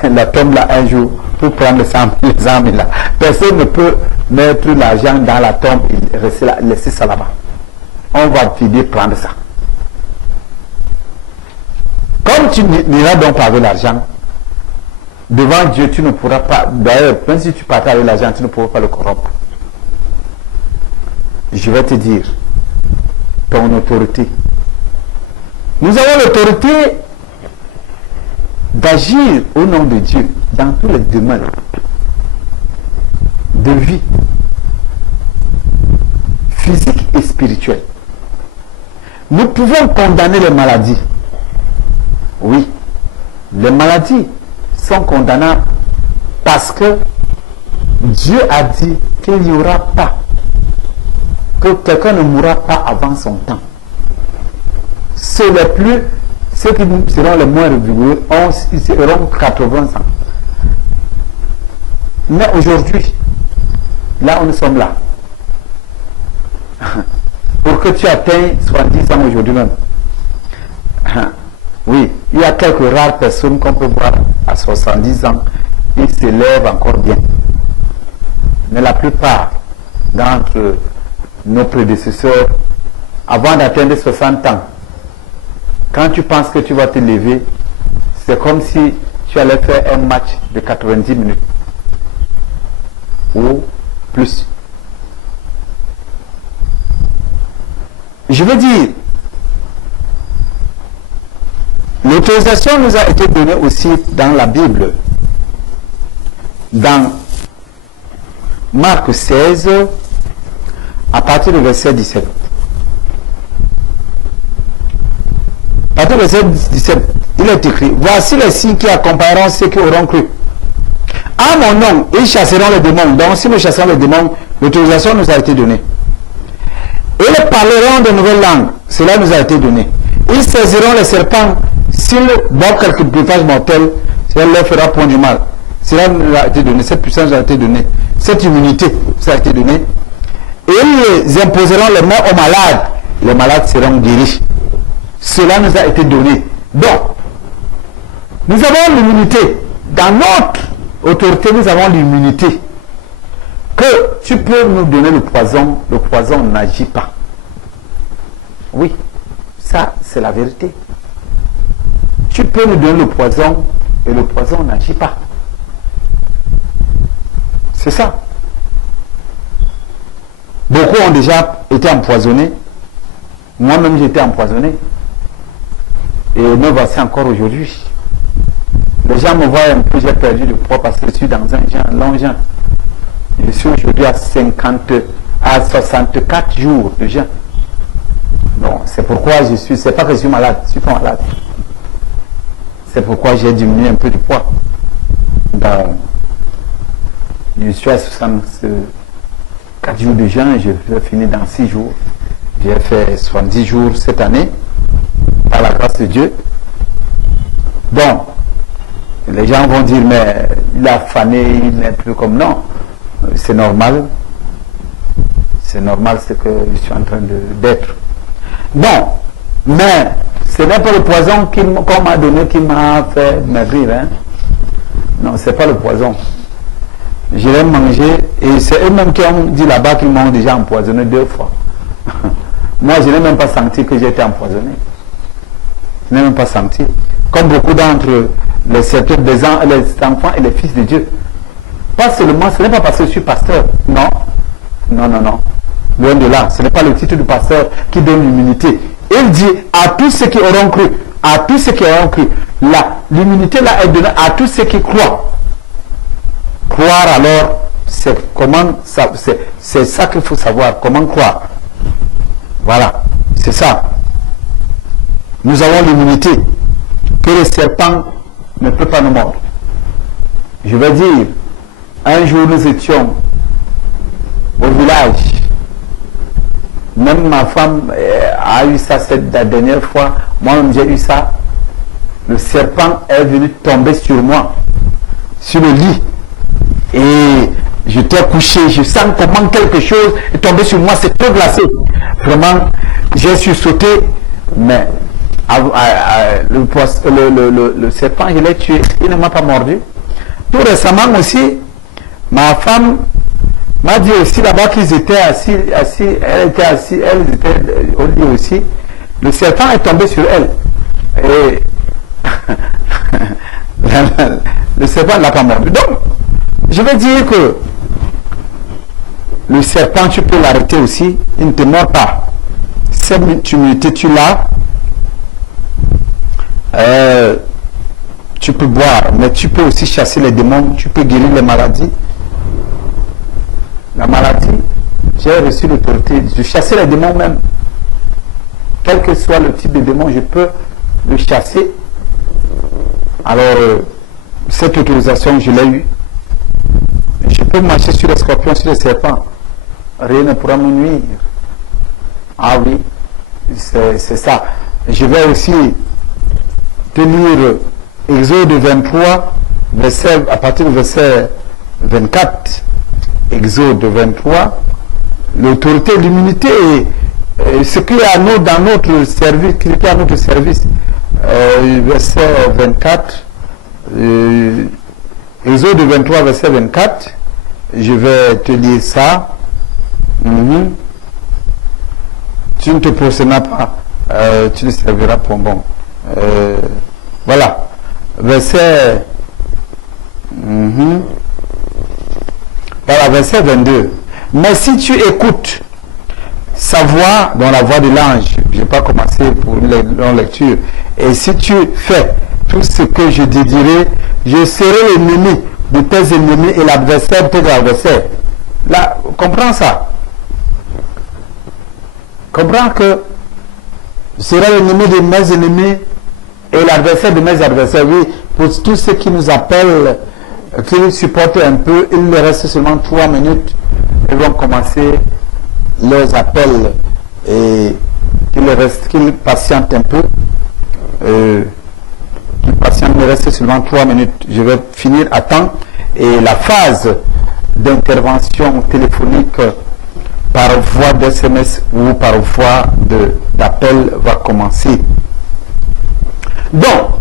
la tombe là un jour pour prendre les 100 000 là. Personne ne peut mettre l'argent dans la tombe et laisser ça là-bas. On va filer prendre ça. Comme tu n'iras donc pas avec l'argent, devant Dieu, tu ne pourras pas, d'ailleurs, même si tu partais avec l'argent, tu ne pourras pas le corrompre. Je vais te dire, ton autorité. Nous avons l'autorité d'agir au nom de Dieu dans tous les domaines de vie, physique et spirituelle. Nous pouvons condamner les maladies. Oui, les maladies sont condamnables parce que Dieu a dit qu'il n'y aura pas, que quelqu'un ne mourra pas avant son temps. Ceux qui seront les moins vigoureux, ils seront 80 ans. Mais aujourd'hui, là où nous sommes là, pour que tu atteignes 70 ans aujourd'hui même, oui, il y a quelques rares personnes qu'on peut voir à 70 ans, ils s'élèvent encore bien. Mais la plupart d'entre nos prédécesseurs, avant d'atteindre 60 ans, quand tu penses que tu vas te lever, c'est comme si tu allais faire un match de 90 minutes ou plus. Je veux dire, l'autorisation nous a été donnée aussi dans la Bible. Dans Marc 16, à partir du verset 17. À partir du verset 17, il est écrit, voici les signes qui accompagneront ceux qui auront cru. À mon nom, ils chasseront les démons. Donc si nous chassons les démons, l'autorisation nous a été donnée. Ils parleront de nouvelles langues. Cela nous a été donné. Ils saisiront les serpents. S'ils boivent quelques breuvages mortels, cela leur fera point du mal. Cela nous a été donné. Cette puissance nous a été donnée. Cette immunité nous a été donnée. Et ils imposeront les mains aux malades. Les malades seront guéris. Cela nous a été donné. Donc, nous avons l'immunité. Dans notre autorité, nous avons l'immunité. Que tu peux nous donner le poison n'agit pas. Oui, ça c'est la vérité. Tu peux nous donner le poison et le poison n'agit pas. C'est ça. Beaucoup ont déjà été empoisonnés. Moi-même j'ai été empoisonné. Et me voici encore aujourd'hui. Les gens me voient un peu, j'ai perdu le poids parce que je suis dans un long jeûne. Je suis aujourd'hui à 64 jours de jeûne. Bon, c'est pourquoi c'est pas que je suis malade, je suis pas malade. C'est pourquoi j'ai diminué un peu de poids. Donc, je suis à 64 jours de jeûne, je vais finir dans 6 jours. J'ai fait 70 jours cette année, par la grâce de Dieu. Bon, les gens vont dire, mais il a fané, il n'est plus comme non. C'est normal. C'est normal ce que je suis en train d'être. Bon, Mais ce n'est pas le poison qu'on m'a donné qui m'a fait maigrir. Hein? Non, ce n'est pas le poison. Je l'ai mangé et c'est eux-mêmes qui ont dit là-bas qu'ils m'ont déjà empoisonné 2 fois. Moi, je n'ai même pas senti que j'ai été empoisonné. Je n'ai même pas senti. Comme beaucoup d'entre les enfants et les fils de Dieu. Pas seulement, ce n'est pas parce que je suis pasteur. Non. Non, non, non. Loin de là. Ce n'est pas le titre du pasteur qui donne l'immunité. Il dit à tous ceux qui auront cru, à tous ceux qui auront cru. Là, l'immunité là est donnée à tous ceux qui croient. Croire alors, c'est ça qu'il faut savoir, comment croire. Voilà, c'est ça. Nous avons l'immunité que le serpent ne peut pas nous mordre. Je vais dire, un jour nous étions au village. Même ma femme a eu ça la dernière fois. Moi-même j'ai eu ça. Le serpent est venu tomber sur moi, sur le lit. Et j'étais couché, je sens comment quelque chose est tombé sur moi, c'est trop glacé. Vraiment, j'ai sursauté, mais le serpent, je l'ai tué, il ne m'a pas mordu. Tout récemment aussi, ma femme m'a dit aussi là-bas qu'ils étaient assis, elle était assise, elle était au lit aussi. Le serpent est tombé sur elle. Et le serpent ne l'a pas mordu. Donc, je vais dire que le serpent, tu peux l'arrêter aussi, il ne te mord pas. Cette immunité, tu l'as. Tu peux boire, mais tu peux aussi chasser les démons, tu peux guérir les maladies. La maladie, j'ai reçu l'autorité de chasser les démons même. Quel que soit le type de démon, je peux le chasser. Alors, cette autorisation, je l'ai eue. Je peux marcher sur les scorpions, sur les serpents. Rien ne pourra me nuire. Ah oui, c'est ça. Je vais aussi te lire Exode 23, à partir du verset 24. Exode 23. L'autorité, l'immunité, ce qui est à nous dans notre service, qui est à notre service. Verset 24. Exode 23, verset 24. Je vais te lire ça. Tu ne te procéderas pas. Tu ne serviras pour bon. Voilà. Verset. Voilà, verset 22. Mais si tu écoutes sa voix, dans la voix de l'ange, je n'ai pas commencé pour la lecture, et si tu fais tout ce que je te dirai, je serai l'ennemi de tes ennemis et l'adversaire de tes adversaires. Là, comprends ça. Comprends que je serai l'ennemi de mes ennemis et l'adversaire de mes adversaires. Oui, pour tous ceux qui nous appellent, qui nous supportent un peu, il leur reste seulement 3 minutes. Ils vont commencer leurs appels et qu'ils patientent un peu. Qu'ils patientent, il me reste seulement 3 minutes. Je vais finir à temps. Et la phase d'intervention téléphonique par voie d'SMS ou par voie d'appel va commencer. Donc,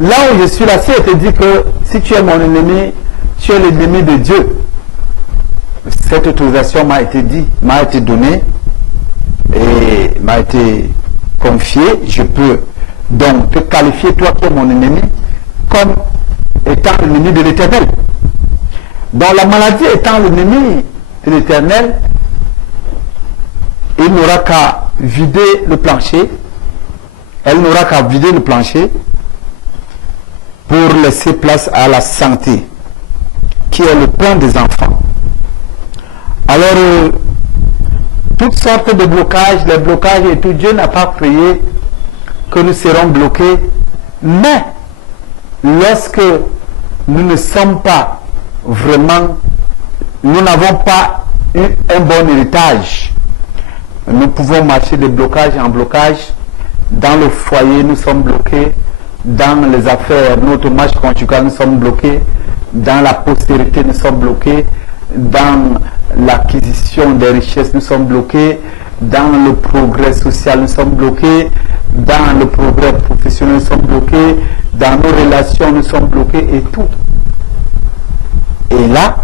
là où je suis là, si elle te dit que si tu es mon ennemi, tu es l'ennemi de Dieu. Cette autorisation m'a été donnée et m'a été confiée. Je peux donc te qualifier, toi qui es mon ennemi, comme étant l'ennemi de l'Éternel. Donc la maladie étant l'ennemi de l'Éternel, il n'aura qu'à vider le plancher. Elle n'aura qu'à vider le plancher pour laisser place à la santé, qui est le pain des enfants. Alors, toutes sortes de blocages, les blocages et tout, Dieu n'a pas créé que nous serons bloqués, mais lorsque nous ne sommes pas vraiment, nous n'avons pas eu un bon héritage, nous pouvons marcher de blocage en blocage. Dans le foyer, nous sommes bloqués. Dans les affaires, notre marche conjugale, nous sommes bloqués. Dans la postérité, nous sommes bloqués. Dans l'acquisition des richesses, nous sommes bloqués. Dans le progrès social, nous sommes bloqués. dans le progrès professionnel, nous sommes bloqués, dans nos relations, nous sommes bloqués et tout. Et là,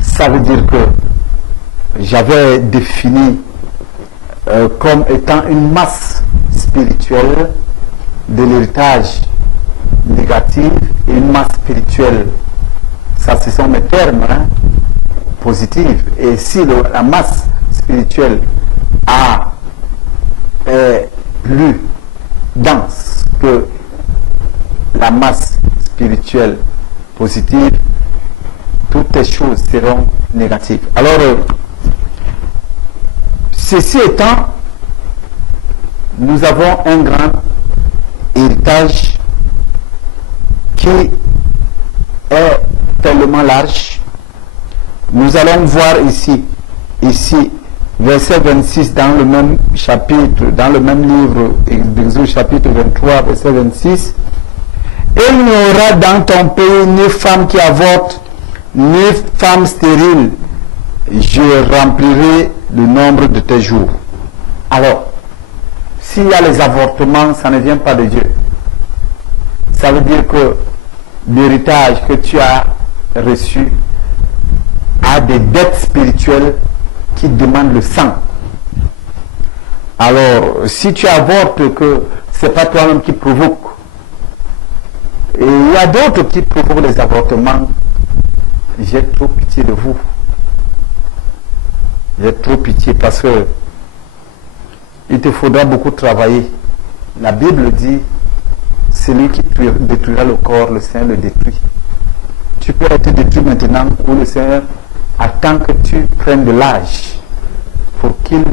ça veut dire que j'avais défini comme étant une masse spirituelle de l'héritage négatif et une masse spirituelle, ça ce sont mes termes, hein, positifs. Et si la masse spirituelle est plus dense que la masse spirituelle positive, toutes les choses seront négatives. Alors, ceci étant, nous avons un grand héritage qui est tellement large. Nous allons voir ici, verset 26 dans le même chapitre, dans le même livre, Exode chapitre 23, verset 26. Il n'y aura dans ton pays ni femme qui avorte, ni femme stérile. Je remplirai le nombre de tes jours. Alors, s'il y a les avortements, ça ne vient pas de Dieu. Ça veut dire que l'héritage que tu as reçu a des dettes spirituelles qui demandent le sang. Alors, si tu avortes, que ce n'est pas toi-même qui provoque, et il y a d'autres qui provoquent les avortements, j'ai trop pitié de vous. J'ai trop pitié parce que il te faudra beaucoup travailler. La Bible dit, celui qui détruira le corps, le Seigneur le détruit. Tu peux être détruit maintenant ou le Seigneur attend que tu prennes de l'âge pour qu'il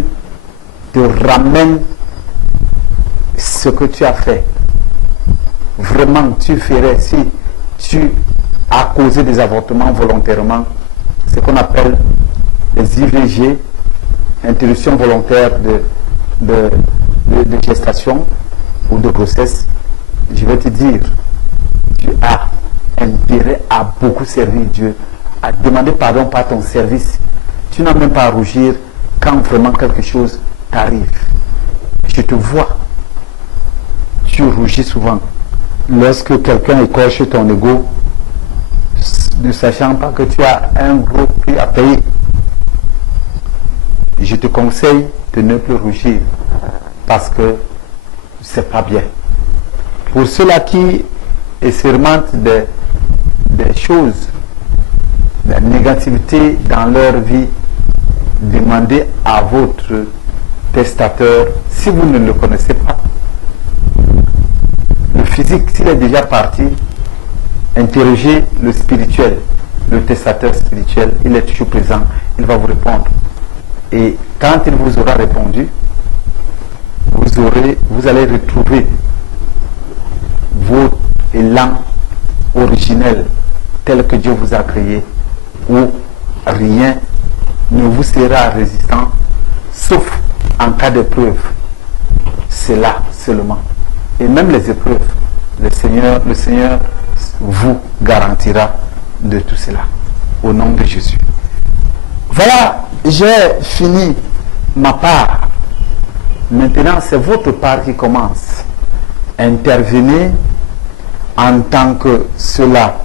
te ramène ce que tu as fait. Vraiment, tu ferais, si tu as causé des avortements volontairement, ce qu'on appelle les IVG, interruption volontaire de gestation ou de grossesse, je vais te dire, tu as intérêt à beaucoup servir Dieu, à demander pardon par ton service. Tu n'as même pas à rougir quand vraiment quelque chose t'arrive. Je te vois, tu rougis souvent lorsque quelqu'un écorche ton ego, ne sachant pas que tu as un gros prix à payer. Je te conseille de ne plus rougir parce que c'est pas bien. Pour ceux-là qui expérimentent des choses, la négativité dans leur vie, demandez à votre testateur, si vous ne le connaissez pas, le physique, s'il est déjà parti, interrogez le spirituel, le testateur spirituel, il est toujours présent, il va vous répondre. Et quand il vous aura répondu, vous allez retrouver votre élan originel tel que Dieu vous a créé, où rien ne vous sera résistant, sauf en cas d'épreuve. C'est là seulement. Et même les épreuves, le Seigneur vous garantira de tout cela. Au nom de Jésus. Voilà, j'ai fini ma part. Maintenant, c'est votre part qui commence. Intervenez en tant que ceux-là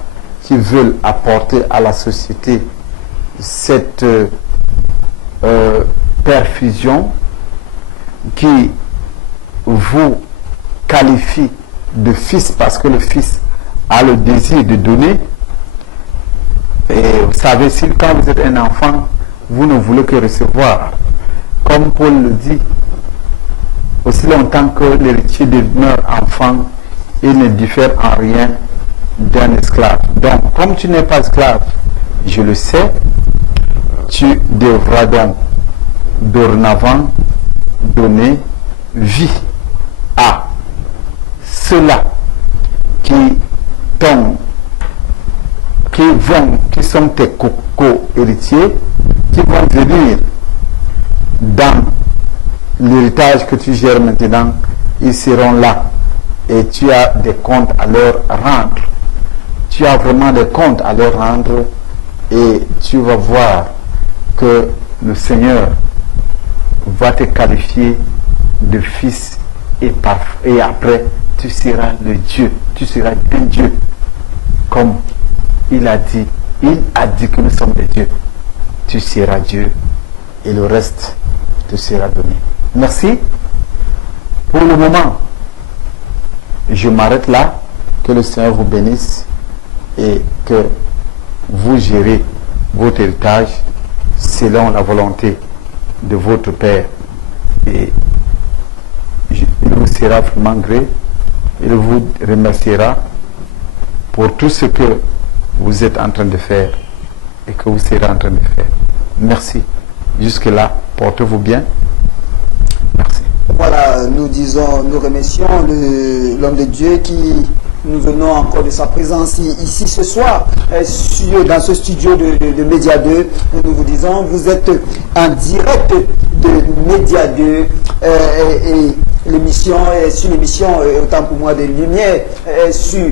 qui veulent apporter à la société cette perfusion qui vous qualifie de fils parce que le fils a le désir de donner. Et vous savez, si quand vous êtes un enfant, vous ne voulez que recevoir. Comme Paul le dit, aussi longtemps que l'héritier demeure enfant, il ne diffère en rien d'un esclave. Donc, comme tu n'es pas esclave, je le sais, tu devras donc dorénavant donner vie à ceux-là qui sont tes co-héritiers, qui vont venir dans l'héritage que tu gères maintenant. Ils seront là et tu as des comptes à leur rendre. Tu as vraiment des comptes à leur rendre et tu vas voir que le Seigneur va te qualifier de fils et après, tu seras le Dieu. Tu seras un Dieu. Comme il a dit que nous sommes des dieux. Tu seras Dieu et le reste te sera donné. Merci. Pour le moment, je m'arrête là. Que le Seigneur vous bénisse et que vous gérez votre héritage selon la volonté de votre Père. Et il vous sera vraiment gré. Il vous remerciera pour tout ce que vous êtes en train de faire et que vous serez en train de faire. Merci. Jusque-là, portez-vous bien. Merci. Voilà, nous remercions l'homme de Dieu qui nous venons encore de sa présence ici ce soir, dans ce studio de Média 2. Nous vous disons, vous êtes en direct de Média 2 et l'émission sur l'émission autant pour moi de lumière sur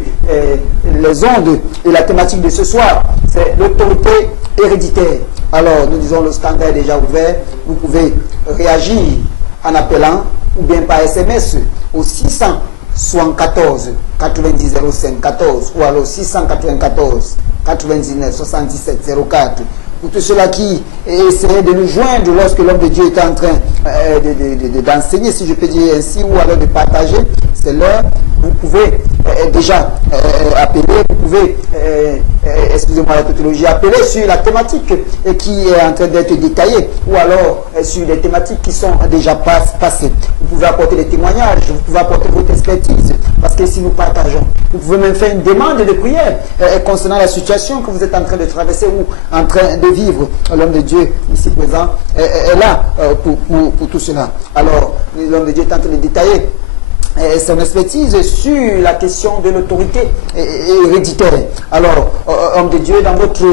les ondes, et la thématique de ce soir c'est l'autorité héréditaire. Alors nous disons, le standard est déjà ouvert, vous pouvez réagir en appelant ou bien par SMS au 674 90 05 14 ou alors 694 99 77 04. Pour tous ceux-là qui essaieraient de nous joindre lorsque l'homme de Dieu est en train d'enseigner, si je peux dire ainsi, ou alors de partager, c'est l'heure. Vous pouvez déjà appeler, vous pouvez, excusez-moi la tautologie, appeler sur la thématique qui est en train d'être détaillée, ou alors sur les thématiques qui sont déjà passées. Vous pouvez apporter des témoignages, vous pouvez apporter votre expertise, parce que si nous partageons, vous pouvez même faire une demande de prière concernant la situation que vous êtes en train de traverser ou en train de vivre. L'homme de Dieu ici présent est là pour tout cela. Alors, l'homme de Dieu est en train de détailler son expertise sur la question de l'autorité héréditaire. Alors, homme de Dieu, dans votre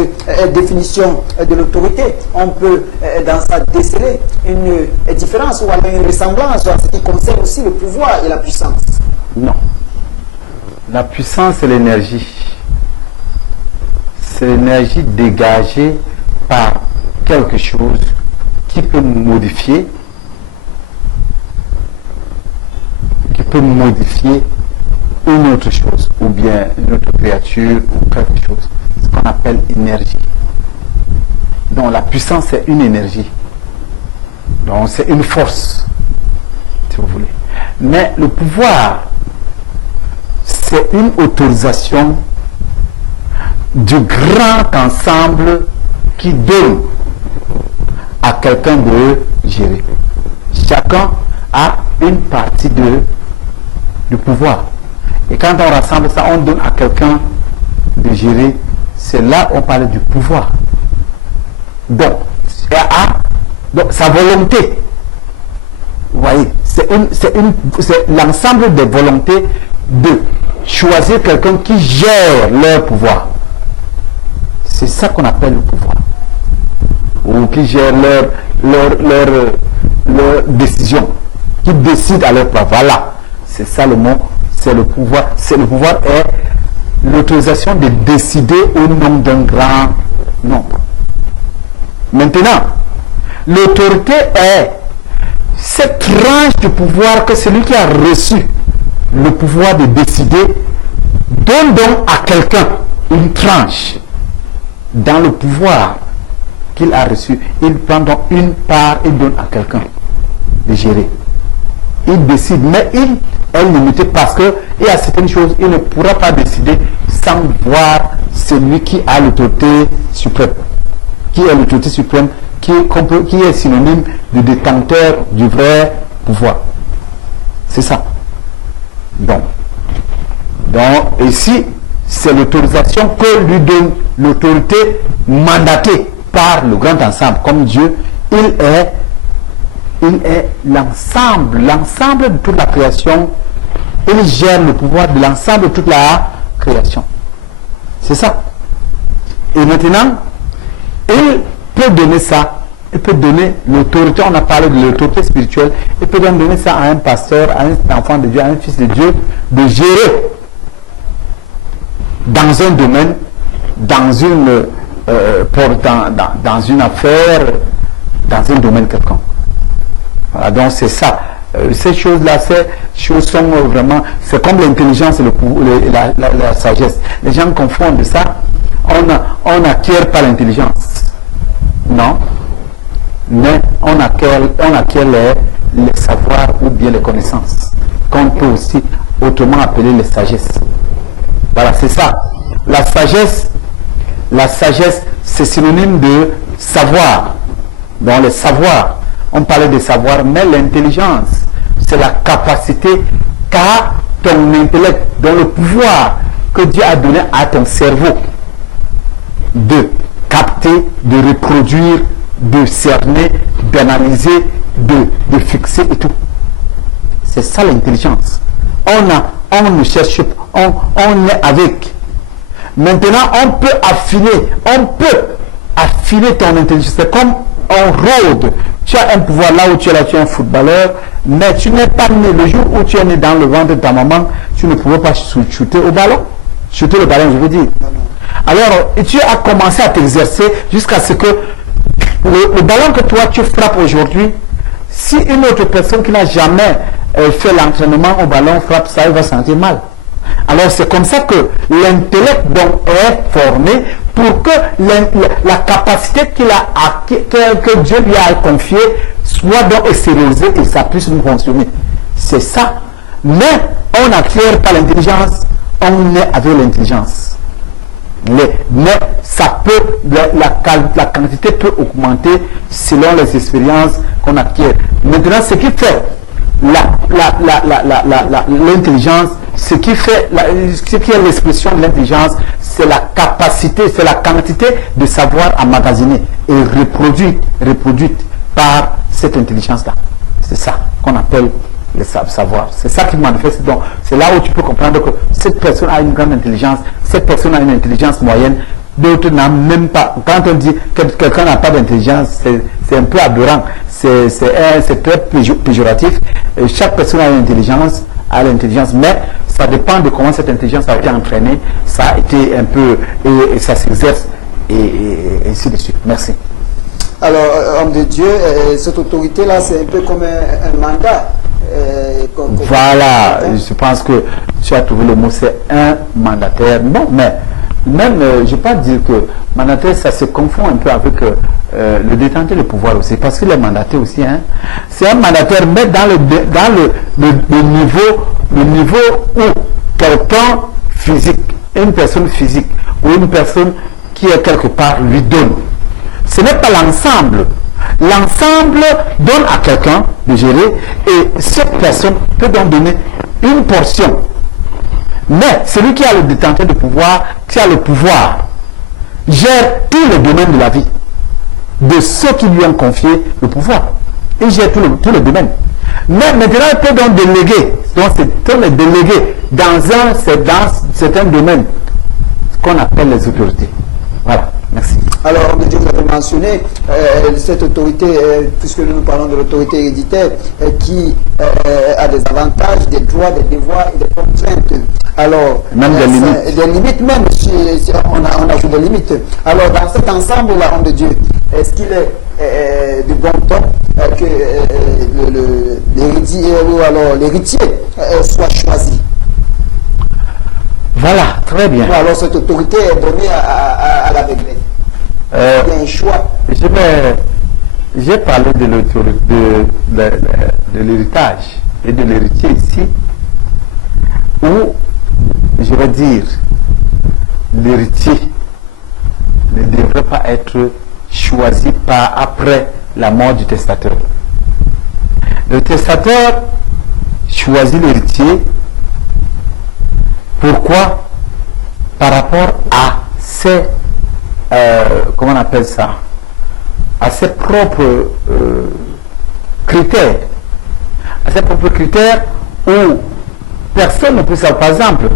définition de l'autorité, on peut dans ça déceler une différence ou alors une ressemblance en ce qui concerne aussi le pouvoir et la puissance. Non. La puissance, c'est l'énergie. C'est l'énergie dégagée par quelque chose qui peut modifier une autre chose, ou bien une autre créature, ou quelque chose. Ce qu'on appelle énergie. Donc la puissance, c'est une énergie. Donc c'est une force, si vous voulez. Mais le pouvoir, c'est une autorisation du grand ensemble qui donne à quelqu'un de gérer. Chacun a une partie du pouvoir. Et quand on rassemble ça, on donne à quelqu'un de gérer. C'est là on parle du pouvoir. Donc sa volonté. Vous voyez, c'est l'ensemble des volontés de choisir quelqu'un qui gère leur pouvoir. C'est ça qu'on appelle le pouvoir. Ou qui gère leur décision. Qui décide à leur place. Voilà. C'est ça le mot. C'est le pouvoir. C'est le pouvoir est l'autorisation de décider au nom d'un grand nombre. Maintenant, l'autorité est cette tranche de pouvoir que celui qui a reçu le pouvoir de décider donne donc à quelqu'un une tranche dans le pouvoir qu'il a reçu. Il prend donc une part et donne à quelqu'un de gérer. Il décide, mais il est limité parce qu'il y a certaines choses, il ne pourra pas décider sans voir celui qui a l'autorité suprême. Qui est l'autorité suprême, qui est synonyme de détenteur du vrai pouvoir. C'est ça. Donc ici, c'est l'autorisation que lui donne l'autorité mandatée par le grand ensemble. Comme Dieu, il est l'ensemble de toute la création. Il gère le pouvoir de l'ensemble de toute la création. C'est ça. Et maintenant, il peut donner ça. Il peut donner l'autorité. On a parlé de l'autorité spirituelle. Il peut donc donner ça à un pasteur, à un enfant de Dieu, à un fils de Dieu, de gérer dans un domaine, dans une dans une affaire, dans un domaine quelconque. Voilà, donc c'est ça. Ces choses-là, ces choses sont vraiment, c'est comme l'intelligence et la sagesse. Les gens confondent ça. On n'acquiert pas l'intelligence. Non. Mais on acquiert les savoirs ou bien les connaissances, qu'on peut aussi autrement appeler les sagesses. Voilà, c'est ça. La sagesse, c'est synonyme de savoir. Dans le savoir, on parlait de savoir, mais l'intelligence, c'est la capacité qu'a ton intellect, dans le pouvoir que Dieu a donné à ton cerveau de capter, de reproduire, de cerner, d'analyser, de fixer et tout. C'est ça l'intelligence. On ne cherche pas, on est avec. Maintenant, on peut affiner ton intelligence. C'est comme on rôde. Tu as un pouvoir là où tu es là, tu es un footballeur, mais tu n'es pas né. Le jour où tu es né dans le ventre de ta maman, tu ne pouvais pas shooter au ballon. Shooter le ballon, je veux dire. Alors, tu as commencé à t'exercer jusqu'à ce que le ballon que toi tu frappes aujourd'hui, si une autre personne qui n'a jamais fait l'entraînement au ballon frappe ça, il va sentir mal. Alors c'est comme ça que l'intellect donc est formé pour que la capacité que Dieu lui a confiée soit donc extériorisée et ça puisse nous fonctionner. C'est ça. Mais on n'acquiert pas l'intelligence, on est avec l'intelligence. Mais ça peut, la quantité peut augmenter selon les expériences qu'on acquiert. Maintenant, ce qui fait l'intelligence, ce qui est l'expression de l'intelligence, c'est la capacité, c'est la quantité de savoir emmagasiner et reproduite par cette intelligence-là. C'est ça qu'on appelle le savoir. C'est ça qui manifeste. Donc, c'est là où tu peux comprendre que cette personne a une grande intelligence, cette personne a une intelligence moyenne, d'autres n'ont même pas. Quand on dit que quelqu'un n'a pas d'intelligence, c'est un peu aberrant. C'est très péjoratif. Et chaque personne a une intelligence, mais ça dépend de comment cette intelligence a été entraînée, ça a été un peu, et ça s'exerce, et ainsi de suite. Merci. Alors, homme de Dieu, cette autorité-là, c'est un peu comme un mandat. Voilà, je pense que tu as trouvé le mot, c'est un mandataire. Bon, mais même, je ne vais pas dire que mandataire, ça se confond un peu avec le détenteur de pouvoir aussi, parce que les mandataires aussi, hein, c'est un mandataire, mais dans le niveau où quelqu'un physique, une personne physique, ou une personne qui est quelque part lui donne. Ce n'est pas l'ensemble. L'ensemble donne à quelqu'un de gérer et cette personne peut donc donner une portion. Mais celui qui a le détenteur de pouvoir, qui a le pouvoir, gère tous les domaines de la vie de ceux qui lui ont confié le pouvoir. Il gère tous les domaines. Mais maintenant, il peut donc déléguer. Donc, c'est les déléguer dans certains domaines, ce qu'on appelle les autorités. Voilà. Merci. Alors, vous avez mentionné cette autorité, puisque nous parlons de l'autorité héréditaire, qui a des avantages, des droits, des devoirs et des contraintes. Alors, même des limites. Des limites même, si on ajoute des limites. Alors, dans cet ensemble-là, homme de Dieu, est-ce qu'il est de bon ton que l'héritier soit choisi? Voilà, très bien. Alors, cette autorité est donnée à l'aveuglette. Il y a un choix. J'ai parlé de l'héritage et de l'héritier ici, où, je vais dire, l'héritier ne devrait pas être choisi après la mort du testateur. Le testateur choisit l'héritier. Pourquoi? Par rapport à ses, comment on appelle ça, à ses propres critères. À ses propres critères où personne ne peut savoir. Par exemple,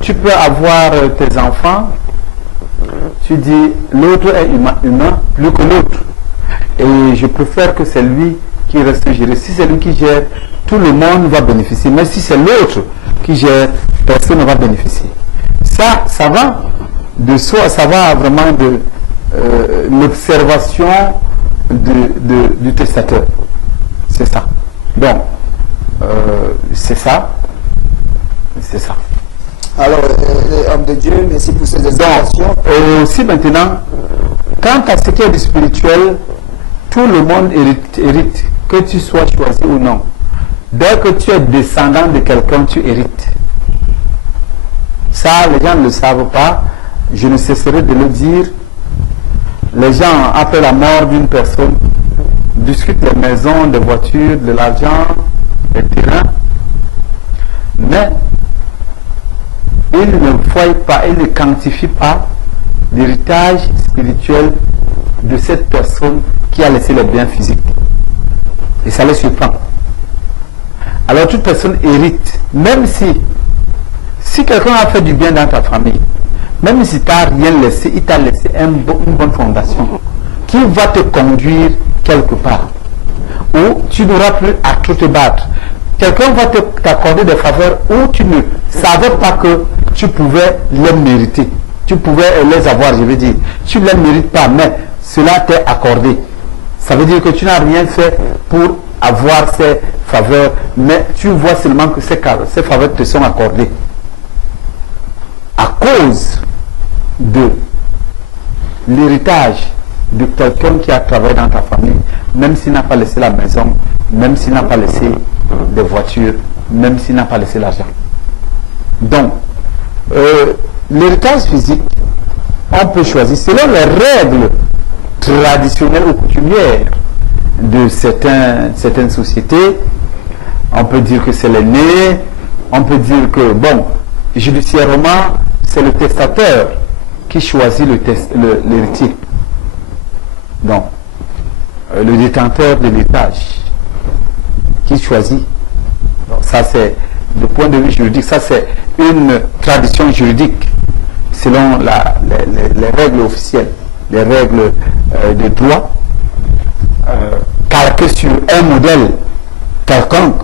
tu peux avoir tes enfants, tu dis l'autre est humain plus que l'autre. Et je préfère que c'est lui qui reste géré. Si c'est lui qui gère, tout le monde va bénéficier. Mais si c'est l'autre qui gère, personne ne va bénéficier. Ça va de soi, ça va vraiment de l'observation du testateur. C'est ça. Donc, c'est ça. C'est ça. Alors, homme de Dieu, merci pour ces explications. Donc, aussi maintenant, quant à ce qui est du spirituel, tout le monde hérite, que tu sois choisi ou non. Dès que tu es descendant de quelqu'un, tu hérites. Ça, les gens ne le savent pas. Je ne cesserai de le dire. Les gens, après la mort d'une personne, discutent les maisons, des voitures, de l'argent, des terrains. Mais ils ne voient pas, ils ne quantifient pas l'héritage spirituel de cette personne qui a laissé les biens physiques. Et ça les surprend. Alors toute personne hérite, même si quelqu'un a fait du bien dans ta famille, même si tu n'as rien laissé, il t'a laissé une bonne fondation qui va te conduire quelque part où tu n'auras plus à trop te battre. Quelqu'un va t'accorder des faveurs où tu ne savais pas que tu pouvais les mériter. Tu pouvais les avoir, je veux dire. Tu ne les mérites pas, mais cela t'est accordé. Ça veut dire que tu n'as rien fait pour avoir ces faveurs, mais tu vois seulement que ces faveurs te sont accordées à cause de l'héritage de quelqu'un qui a travaillé dans ta famille, même s'il n'a pas laissé la maison, même s'il n'a pas laissé des voitures, même s'il n'a pas laissé l'argent. Donc, l'héritage physique, on peut choisir selon les règles traditionnelles ou coutumières de certaines sociétés. On peut dire que c'est l'aîné, on peut dire que, bon, judiciairement, c'est le testateur qui choisit l'héritier. Donc, le détenteur de l'héritage qui choisit. Donc, ça, c'est, du point de vue juridique, ça, c'est une tradition juridique selon les règles officielles, les règles de droit, calquées sur un modèle quelconque.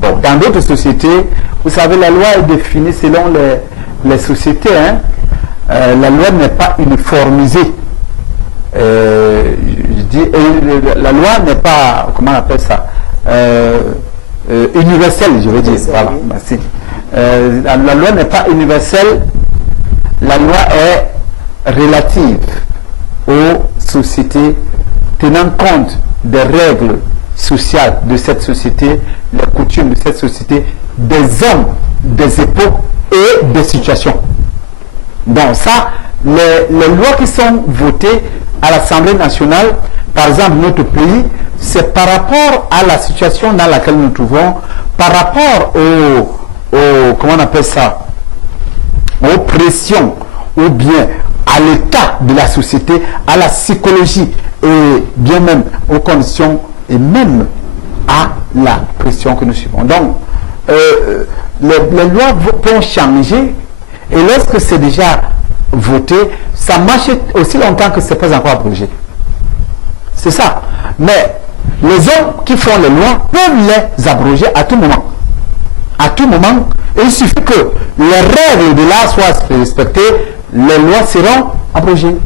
Bon, dans d'autres sociétés, vous savez, la loi est définie selon les sociétés. Hein. La loi n'est pas uniformisée. Je dis, la loi n'est pas, comment on appelle ça, universelle, je veux dire. Voilà, merci. La loi n'est pas universelle. La loi est relative aux sociétés, tenant compte des règles sociales de cette société, les coutumes de cette société, des hommes, des époques et des situations. Donc ça, les lois qui sont votées à l'Assemblée nationale, par exemple notre pays, c'est par rapport à la situation dans laquelle nous nous trouvons, par rapport comment on appelle ça, aux pressions, ou bien à l'état de la société, à la psychologie, et bien même aux conditions, et même à la pression que nous subissons. Donc, les lois vont changer, et lorsque c'est déjà voté, ça marche aussi longtemps que ce n'est pas encore abrogé. C'est ça. Mais les hommes qui font les lois peuvent les abroger à tout moment. À tout moment, il suffit que les règles de l'art soient respectées, les lois seront abrogées.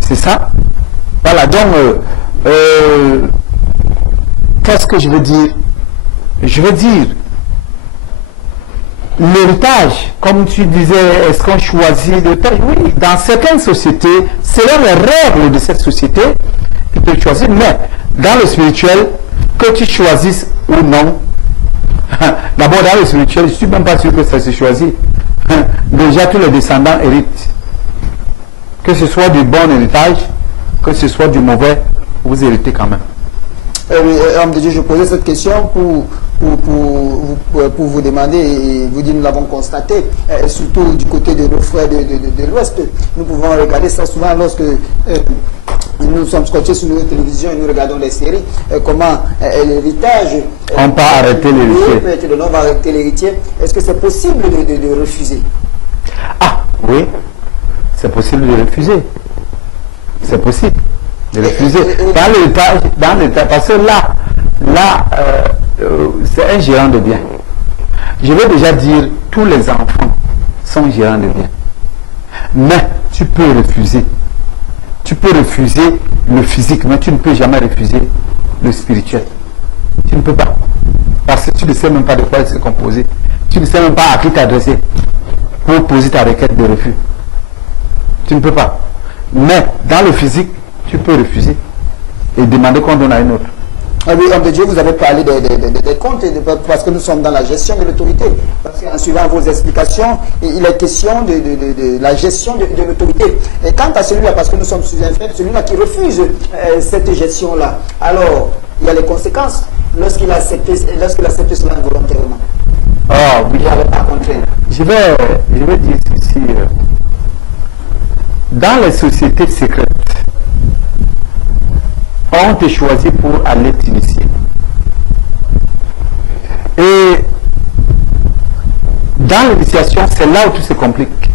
C'est ça. Voilà, donc, qu'est-ce que je veux dire? Je veux dire, l'héritage, comme tu disais, est-ce qu'on choisit l'héritage? Oui, dans certaines sociétés, selon les règles de cette société, tu peux choisir, mais dans le spirituel, que tu choisisses ou non, d'abord dans le spirituel, je ne suis même pas sûr que ça se choisit. Déjà, tous les descendants héritent. Que ce soit du bon héritage, que ce soit du mauvais, vous héritez quand même. Homme de Dieu, je posais cette question pour vous demander, et vous dire, nous l'avons constaté, surtout du côté de nos frères de l'Ouest. Nous pouvons regarder ça souvent lorsque nous sommes scotchés sur nos télévisions et nous regardons les séries, comment l'héritage... On peut arrêter l'héritier. On va arrêter l'héritier. Est-ce que c'est possible de refuser? Ah, oui, c'est possible de refuser. C'est possible de refuser. Dans l'État, parce que là, c'est un gérant de biens. Je veux déjà dire, tous les enfants sont gérants de biens. Mais tu peux refuser. Tu peux refuser le physique, mais tu ne peux jamais refuser le spirituel. Tu ne peux pas. Parce que tu ne sais même pas de quoi il s'est composé. Tu ne sais même pas à qui t'adresser pour poser ta requête de refus. Tu ne peux pas. Mais dans le physique, tu peux refuser et demander qu'on donne à une autre. Ah oui, homme de Dieu, vous avez parlé des comptes, parce que nous sommes dans la gestion de l'autorité. Parce qu'en suivant vos explications, il est question de la gestion de l'autorité. Et quant à celui-là, parce que nous sommes sous un fait, celui-là qui refuse cette gestion-là, alors il y a les conséquences lorsqu'il a accepté cela involontairement. Ah oui, Il n'avait pas contraint. je vais dire ceci. Dans les sociétés secrètes, on te choisit pour aller t'initier. Et dans l'initiation, c'est là où tout se complique.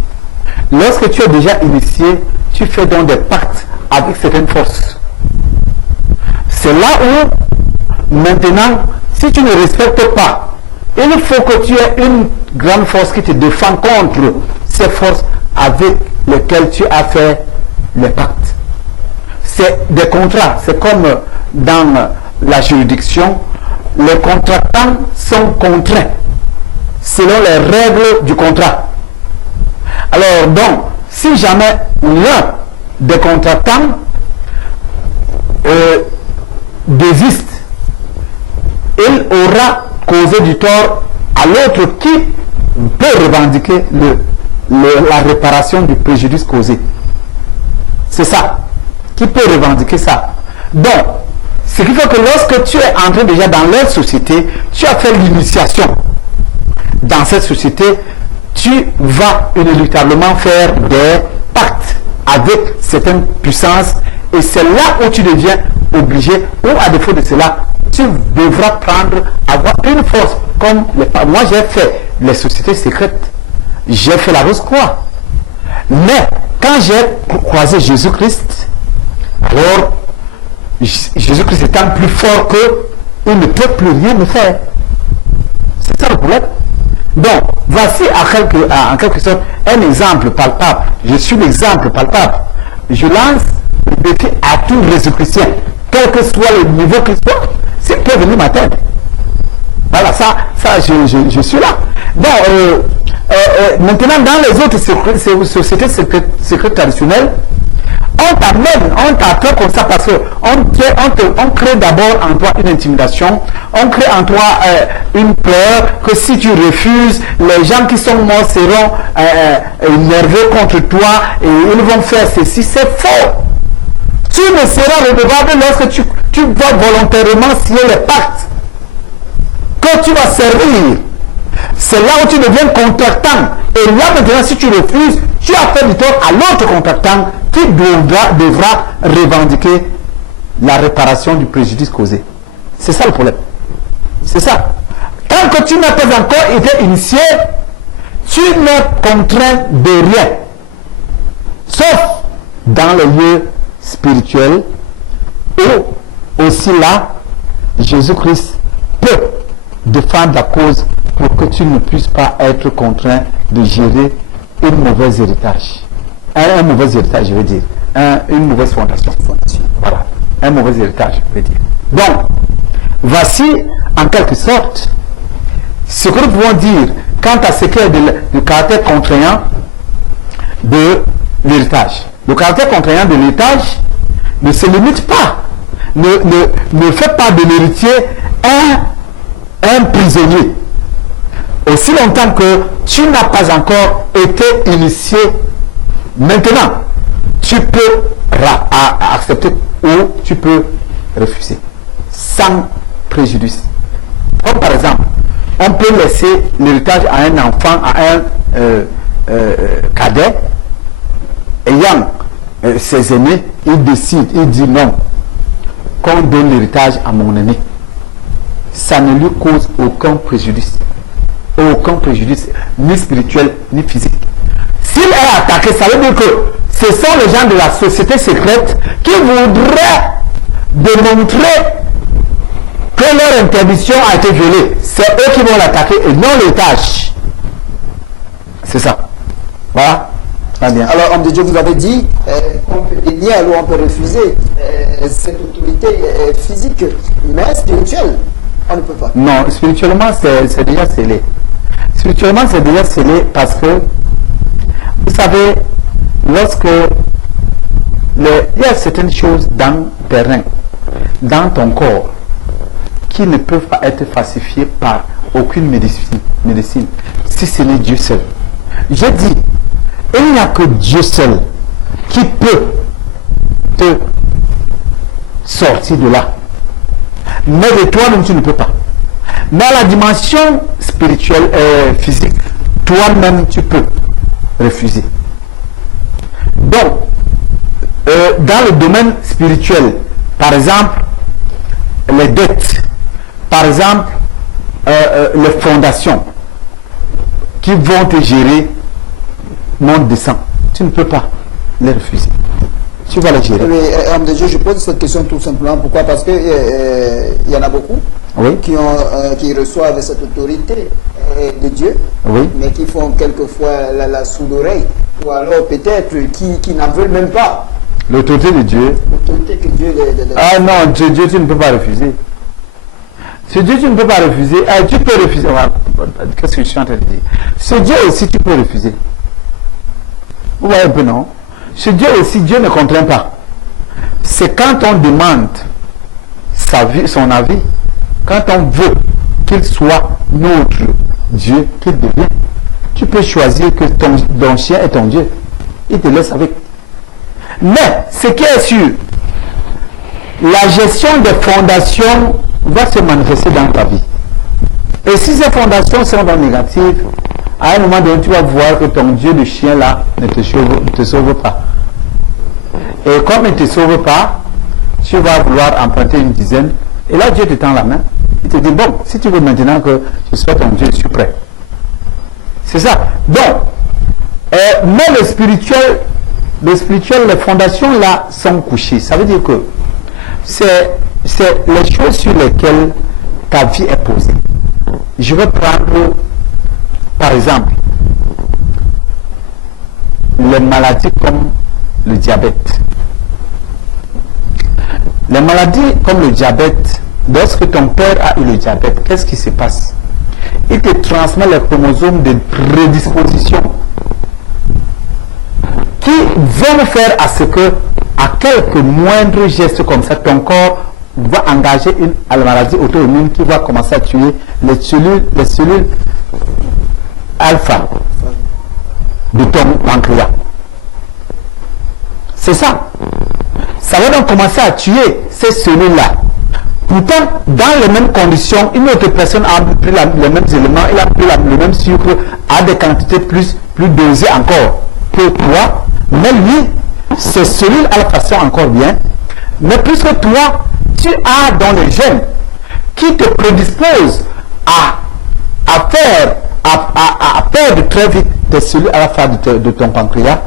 Lorsque tu es déjà initié, tu fais donc des pactes avec certaines forces. C'est là où, maintenant, si tu ne respectes pas, il faut que tu aies une grande force qui te défend contre ces forces avec lesquelles tu as fait les pactes. C'est des contrats. C'est comme dans la juridiction, les contractants sont contraints selon les règles du contrat. Alors donc, si jamais l'un des contractants désiste, il aura causé du tort à l'autre qui peut revendiquer la réparation du préjudice causé. C'est ça. Qui peut revendiquer ça. Donc, ce qui fait que lorsque tu es entré déjà dans leur société, tu as fait l'initiation. Dans cette société, tu vas inéluctablement faire des pactes avec certaines puissances et c'est là où tu deviens obligé, ou à défaut de cela, tu devras avoir une force. Comme moi j'ai fait les sociétés secrètes, j'ai fait la Rose-Croix. Mais quand j'ai croisé Jésus-Christ, alors Jésus-Christ étant plus fort qu'eux, il ne peut plus rien me faire. C'est ça le problème. Donc, voici en quelque sorte un exemple palpable. Je suis l'exemple palpable. Je lance le défi à tout Jésus-Christien, quel que soit le niveau qu'il soit, c'est peut venir m'atteindre. Voilà, ça je suis là. Donc, maintenant, dans les autres sociétés secrètes traditionnelles, on t'amène, on t'apprend comme ça parce qu'on crée d'abord en toi une intimidation, on crée en toi une peur que si tu refuses, les gens qui sont morts seront énervés contre toi et ils vont faire ceci. C'est faux. Tu ne seras redevable lorsque tu vas volontairement signer les pactes que tu vas servir. C'est là où tu deviens contractant. Et là maintenant, si tu refuses, tu as fait du tort à l'autre contractant qui devra revendiquer la réparation du préjudice causé. C'est ça le problème. C'est ça. Tant que tu n'as pas encore été initié, tu n'es contraint de rien. Sauf dans le lieu spirituel où aussi là, Jésus-Christ peut défendre la cause pour que tu ne puisses pas être contraint de gérer une mauvaise héritage. Un mauvais héritage, je veux dire. Une mauvaise fondation. Voilà. Un mauvais héritage, je veux dire. Donc, voici en quelque sorte ce que nous pouvons dire quant à ce qui est du caractère contraignant de l'héritage. Le caractère contraignant de l'héritage ne se limite pas, ne fait pas de l'héritier un prisonnier. Aussi longtemps que tu n'as pas encore été initié, maintenant, tu peux accepter ou tu peux refuser, sans préjudice. Comme par exemple, on peut laisser l'héritage à un enfant, à un cadet, ayant ses aînés, il décide, il dit non, qu'on donne l'héritage à mon aîné. Ça ne lui cause aucun préjudice. Aucun préjudice, ni spirituel, ni physique. S'il est attaqué, ça veut dire que ce sont les gens de la société secrète qui voudraient démontrer que leur interdiction a été violée. C'est eux qui vont l'attaquer et non l'héritage. C'est ça. Voilà. Très bien. Alors, homme de Dieu, vous avez dit qu'on peut dénier ou on peut refuser cette autorité physique, mais spirituelle. On ne peut pas. Non, spirituellement, c'est déjà scellé. Spirituellement, c'est déjà scellé parce que, vous savez, lorsque il y a certaines choses dans le terrain, dans ton corps, qui ne peuvent pas être falsifiées par aucune médecine, si ce n'est Dieu seul. J'ai dit, il n'y a que Dieu seul qui peut te sortir de là. Mais de toi-même, tu ne peux pas. Mais à la dimension spirituelle et physique, toi-même, tu peux refuser. Donc, dans le domaine spirituel, par exemple, les dettes, par exemple, les fondations qui vont te gérer monde descend, tu ne peux pas les refuser. Tu vas les gérer. Mais, homme de Dieu, je pose cette question tout simplement. Pourquoi? Parce que il y en a beaucoup qui reçoivent cette autorité de Dieu, mais qui font quelquefois la sourde oreille, ou alors peut-être qui n'en veulent même pas. L'autorité de Dieu. L'autorité que Dieu Ah non, Dieu, tu ne peux pas refuser. Ce Dieu, tu ne peux pas refuser. Tu peux refuser. Qu'est-ce que je suis en train de dire? Ce Dieu aussi, tu peux refuser. Vous voyez un peu, non? Ce Dieu aussi, Dieu ne contraint pas. C'est quand on demande son avis, quand on veut qu'il soit notre Dieu, qu'il devient. Tu peux choisir que ton chien est ton Dieu. Il te laisse avec. Mais, ce qui est sûr, la gestion des fondations va se manifester dans ta vie. Et si ces fondations sont dans négatives, à un moment donné, tu vas voir que ton Dieu de chien là ne te sauve pas. Et comme il ne te sauve pas, tu vas vouloir emprunter une dizaine. Et là, Dieu te tend la main. Il te dit, bon, si tu veux maintenant que je sois ton Dieu, je suis prêt. C'est ça. Donc, mais le spirituel, les fondations là sont couchées. Ça veut dire que c'est les choses sur lesquelles ta vie est posée. Je vais prendre, par exemple, les maladies comme le diabète. Les maladies comme le diabète, lorsque ton père a eu le diabète, qu'est-ce qui se passe? Il te transmet les chromosomes de prédisposition qui vont faire à ce que, à quelques moindres gestes comme ça, ton corps va engager la maladie auto-immune qui va commencer à tuer les cellules alpha de ton pancréas. C'est ça. Ça va donc commencer à tuer ces cellules-là. Pourtant, dans les mêmes conditions, une autre personne a pris les mêmes éléments, il a pris le même sucre à des quantités plus dosées encore que toi. Mais lui, ses cellules alpha sont encore bien. Mais puisque toi, tu as dans les gènes qui te prédisposent à perdre très vite tes cellules alpha de ton pancréas,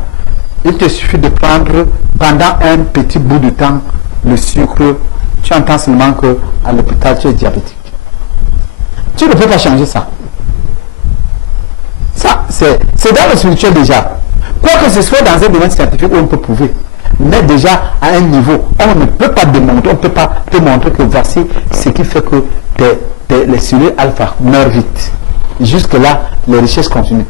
il te suffit de prendre pendant un petit bout de temps le sucre. Tu entends seulement qu'à l'hôpital, tu es diabétique. Tu ne peux pas changer ça. Ça, c'est dans le spirituel déjà. Quoi que ce soit dans un domaine scientifique où on peut prouver. Mais déjà, à un niveau, on ne peut pas démontrer, on ne peut pas te montrer que voici ce qui fait que les cellules alpha meurent vite. Jusque-là, les richesses continuent.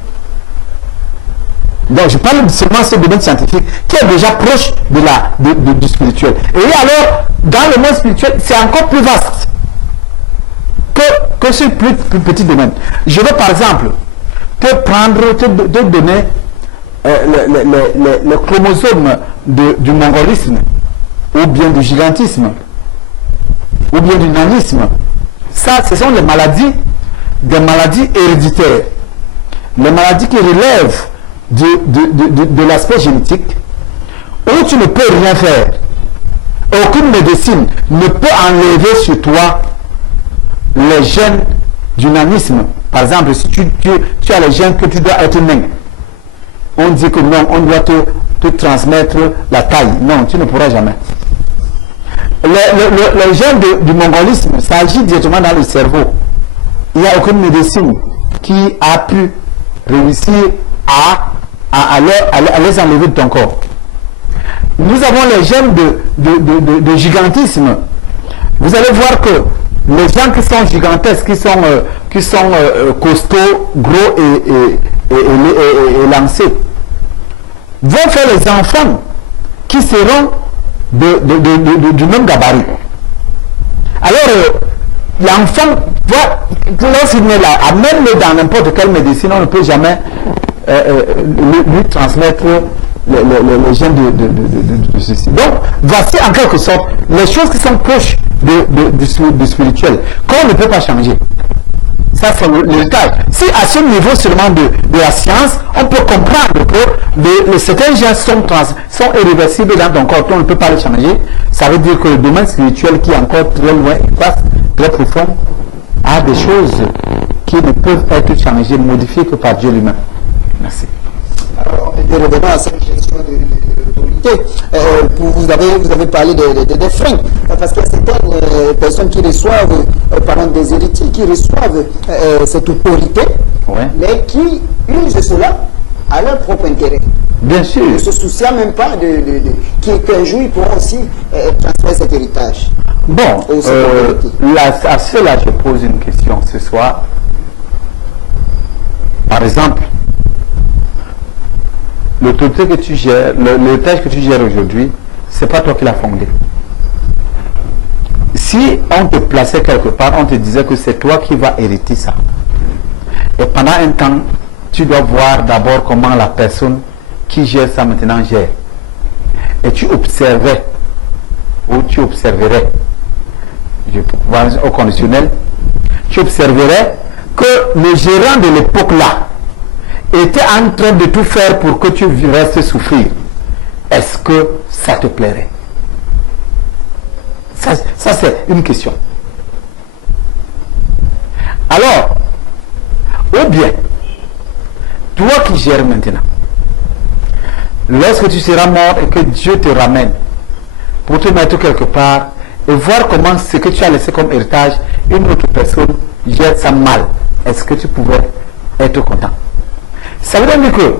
Donc, je parle seulement de ce domaine scientifique qui est déjà proche du spirituel. Et alors, dans le monde spirituel, c'est encore plus vaste que ce plus petit domaine. Je vais par exemple te donner les chromosomes du mongolisme, ou bien du gigantisme, ou bien du nanisme. Ça, ce sont des maladies héréditaires. Les maladies qui relèvent de l'aspect génétique, où tu ne peux rien faire. Aucune médecine ne peut enlever sur toi les gènes du nanisme. Par exemple, si tu as les gènes que tu dois être nain, on dit que non, on doit te transmettre la taille. Non, tu ne pourras jamais. Les gènes du mongolisme, ça agit directement dans le cerveau. Il n'y a aucune médecine qui a pu réussir à les enlever de ton corps. Nous avons les gènes de gigantisme. Vous allez voir que les gens qui sont gigantesques, qui sont costauds, gros et lancés, vont faire les enfants qui seront du même gabarit. Alors, l'enfant, lorsqu'il est là, même dans n'importe quelle médecine, on ne peut jamais lui transmettre les gènes de ceci. Donc, voici en quelque sorte les choses qui sont proches du spirituel, qu'on ne peut pas changer. Ça, c'est l'héritage. Si à ce niveau seulement de la science, on peut comprendre que certains gènes sont irréversibles dans ton corps, on ne peut pas les changer, ça veut dire que le domaine spirituel qui est encore très loin et vaste, très profond, a des choses qui ne peuvent être changées, modifiées que par Dieu lui-même. Merci. Alors, revenons à cette question de l'autorité. Vous avez parlé des freins, parce qu'il y a certaines personnes qui reçoivent, pardon, des héritiers qui reçoivent cette autorité, Ouais. mais qui usent cela à leur propre intérêt. Bien sûr. Ne se souciant même pas qu'un jour ils pourront aussi transmettre cet héritage. Bon, à cela, je pose une question ce soir. Par exemple, l'autorité que tu gères, l'héritage que tu gères aujourd'hui, c'est pas toi qui l'as fondé. Si on te plaçait quelque part, on te disait que c'est toi qui vas hériter ça. Et pendant un temps, tu dois voir d'abord comment la personne qui gère ça maintenant gère. Et tu observais, ou tu observerais, je pense au conditionnel, tu observerais que le gérant de l'époque là était en train de tout faire pour que tu restes souffrir. Est-ce que ça te plairait? Ça c'est une question. Alors, ou bien, toi qui gères maintenant, lorsque tu seras mort et que Dieu te ramène pour te mettre quelque part et voir comment ce que tu as laissé comme héritage, une autre personne gère ça mal, est-ce que tu pouvais être content? Ça veut dire que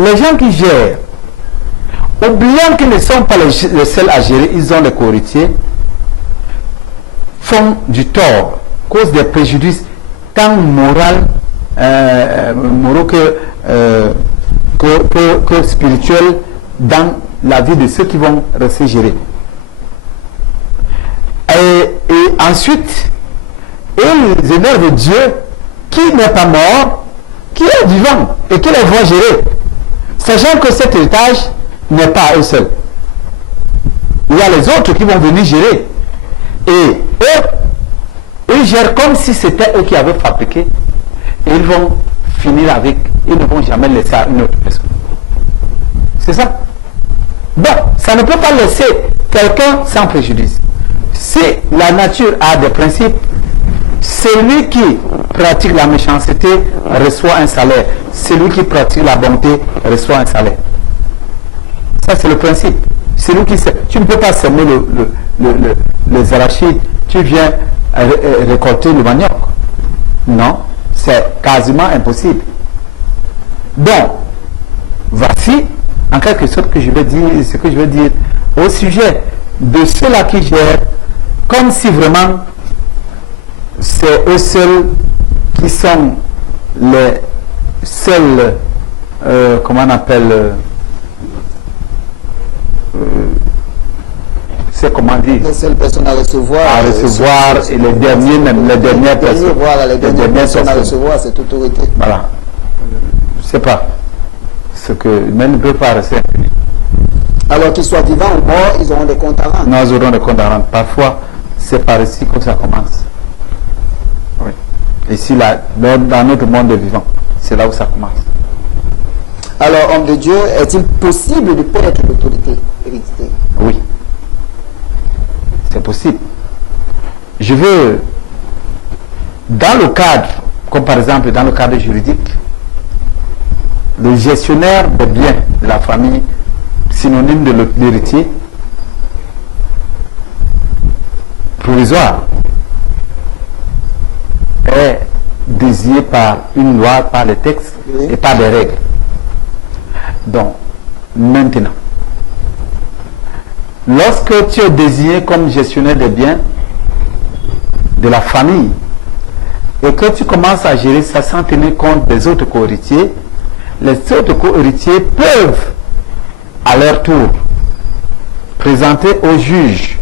les gens qui gèrent, oubliant qu'ils ne sont pas les seuls à gérer, ils ont des co-héritiers, font du tort, causent des préjudices tant moraux que spirituels dans la vie de ceux qui vont rester gérés. Et ensuite, ils énervent Dieu qui n'est pas mort, qui est vivant et qui les voit gérer, sachant que cet héritage n'est pas à eux seuls. Il y a les autres qui vont venir gérer. Et eux, ils gèrent comme si c'était eux qui avaient fabriqué. Et ils vont finir avec, ils ne vont jamais laisser à une autre personne. C'est ça. Bon, ça ne peut pas laisser quelqu'un sans préjudice. Si la nature a des principes, celui qui pratique la méchanceté reçoit un salaire. Celui qui pratique la bonté reçoit un salaire. Ça, c'est le principe. Celui qui sait. Tu ne peux pas semer les arachides. Tu viens récolter le manioc. Non, c'est quasiment impossible. Donc, voici en quelque sorte que je vais dire, ce que je veux dire au sujet de ceux-là qui gèrent, comme si vraiment c'est eux seuls qui sont les seuls, comment on appelle, c'est comment dire, les seules personnes à recevoir, et les derniers même, les dernières personnes, voilà, les dernières personnes à recevoir cette autorité. Voilà. Je ne sais pas ce que, mais ne peut pas rester impuni. Alors qu'ils soient vivants ou morts, ils auront des comptes à rendre. Non, ils auront des comptes à rendre. Parfois, c'est par ici que ça commence. Oui. Ici, là, dans notre monde vivant, c'est là où ça commence. Alors, homme de Dieu, est-il possible de perdre l'autorité héréditaire? Oui. C'est possible. Je veux, dans le cadre, comme par exemple dans le cadre juridique, le gestionnaire des biens de la famille, synonyme de l'héritier, provisoire, est désigné par une loi, par les textes et par des règles. Donc, maintenant, lorsque tu es désigné comme gestionnaire des biens, de la famille, et que tu commences à gérer ça sans tenir compte des autres co-héritiers, les autres co-héritiers peuvent, à leur tour, présenter au juge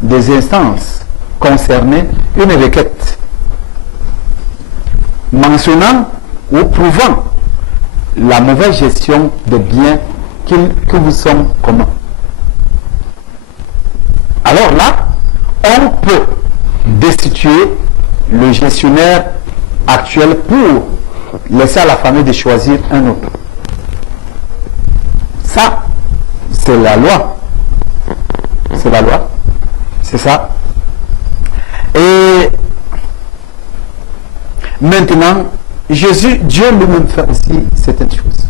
des instances concernées une requête mentionnant ou prouvant la mauvaise gestion des biens que vous sont communs. Alors là, on peut destituer le gestionnaire actuel pour laisser à la famille de choisir un autre. Ça, c'est la loi. C'est la loi. C'est ça. Et maintenant, Dieu lui-même fait aussi certaines choses.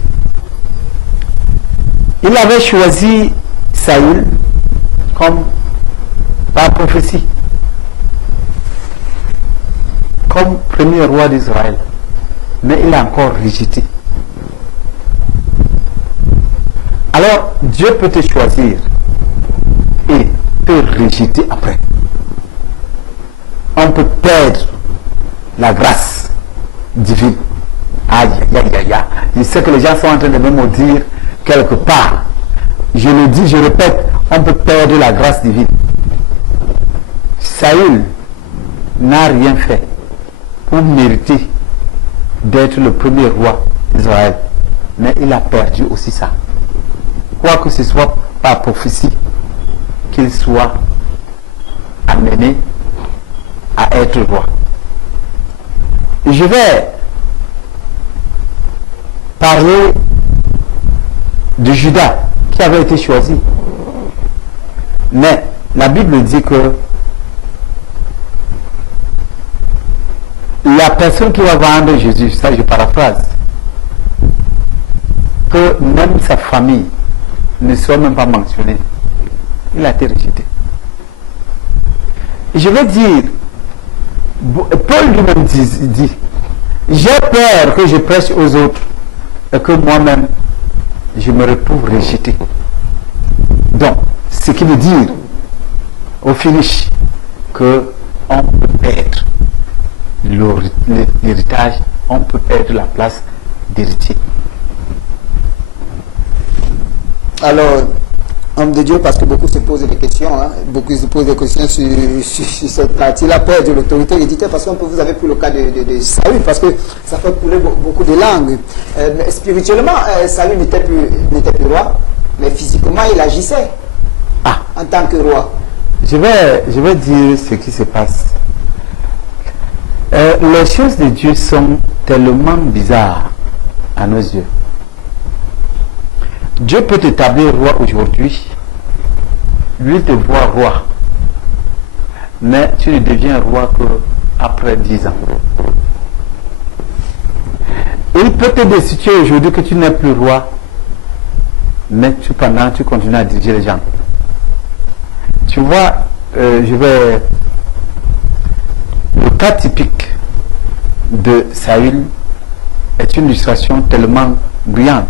Il avait choisi Saül comme par prophétie, comme premier roi d'Israël, mais il a encore rejeté. Alors, Dieu peut te choisir et te rejeter après. On peut perdre la grâce divine. Aïe, aïe, aïe, aïe. Je sais que les gens sont en train de me maudire quelque part. Je le dis, je répète, on peut perdre la grâce divine. Saül n'a rien fait pour mériter d'être le premier roi d'Israël. Mais il a perdu aussi ça. Quoi que ce soit par prophétie, qu'il soit amené à être roi. Et je vais parler de Judas qui avait été choisi. Mais la Bible dit que la personne qui va vendre Jésus, ça je paraphrase, que même sa famille ne soit même pas mentionnée, il a été rejeté. Je vais dire, Paul lui-même dit, j'ai peur que je prêche aux autres et que moi-même je me retrouve rejeté. Donc, ce qui veut dire au finish que on peut perdre l'héritage, on peut perdre la place d'héritier. Alors, homme de Dieu, parce que beaucoup se posent des questions, beaucoup se posent des questions sur cette partie-là, perdre l'autorité héréditaire, parce que vous avez pris le cas de Saül, parce que ça fait couler beaucoup de langues. Mais spirituellement, Saül n'était plus roi, mais physiquement, il agissait en tant que roi. Je vais dire ce qui se passe. Les choses de Dieu sont tellement bizarres à nos yeux. Dieu peut t'établir roi aujourd'hui, lui te voit roi, mais tu ne deviens roi qu'après 10 ans. Il peut te destituer aujourd'hui que tu n'es plus roi, mais pendant tu continues à diriger les gens. Tu vois, le cas typique de Saül est une illustration tellement brillante.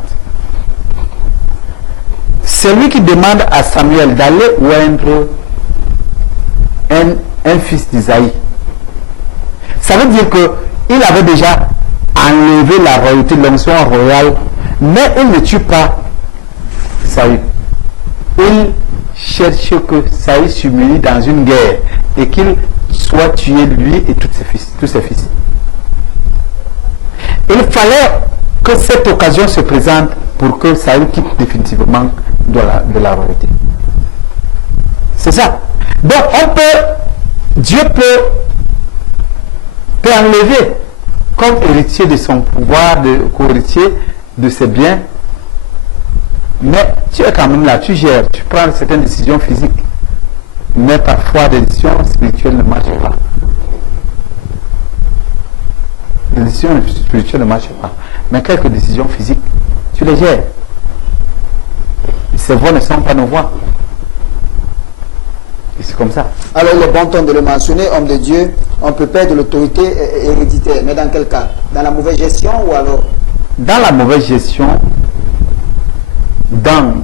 C'est lui qui demande à Samuel d'aller oindre un fils d'Isaïe. Ça veut dire qu'il avait déjà enlevé la royauté, l'onction royale, mais il ne tue pas Saül. Il cherche que Saül s'humilie dans une guerre et qu'il soit tué lui et tous ses fils. Il fallait que cette occasion se présente pour que Saül quitte définitivement de la royauté. C'est ça. Donc Dieu peut enlever comme héritier de son pouvoir, de co-héritier de ses biens, mais tu es quand même là, tu gères, tu prends certaines décisions physiques, mais parfois des décisions spirituelles ne marchent pas. Les décisions spirituelles ne marchent pas, mais quelques décisions physiques, tu les gères. Ces voix ne sont pas nos voix. Et c'est comme ça. Alors, il est bon temps de le mentionner, homme de Dieu, on peut perdre l'autorité héréditaire. Mais dans quel cas? Dans la mauvaise gestion ou alors? Dans la mauvaise gestion, dans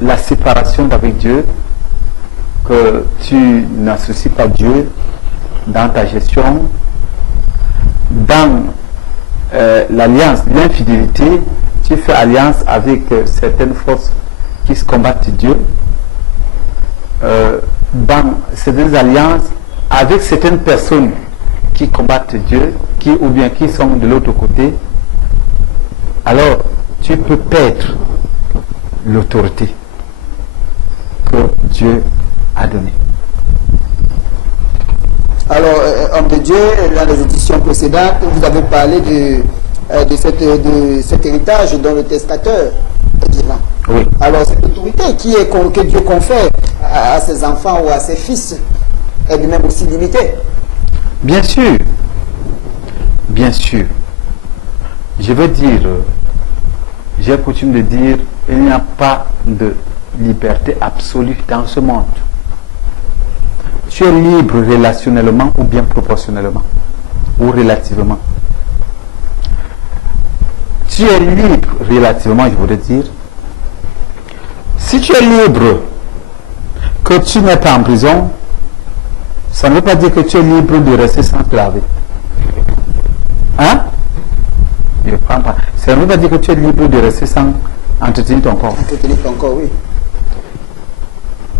la séparation d'avec Dieu, que tu n'associes pas Dieu dans ta gestion, dans l'alliance, l'infidélité, tu fais alliance avec certaines forces qui se combattent Dieu, dans certaines alliances avec certaines personnes qui combattent Dieu, ou bien qui sont de l'autre côté, alors tu peux perdre l'autorité que Dieu a donnée. Alors, homme de Dieu, dans les éditions précédentes, vous avez parlé de cet héritage dont le testateur est divin. Oui. Alors, cette autorité que Dieu confère à ses enfants ou à ses fils est de même aussi limitée. Bien sûr. Bien sûr. Je veux dire, j'ai coutume de dire, il n'y a pas de liberté absolue dans ce monde. Tu es libre relationnellement ou bien proportionnellement ou relativement. Tu es libre relativement, je voudrais dire. Si tu es libre, que tu n'es pas en prison, ça ne veut pas dire que tu es libre de rester sans te laver. Hein? Je ne comprends pas. Ça ne veut pas dire que tu es libre de rester sans entretenir ton corps. Entretenir ton corps, oui.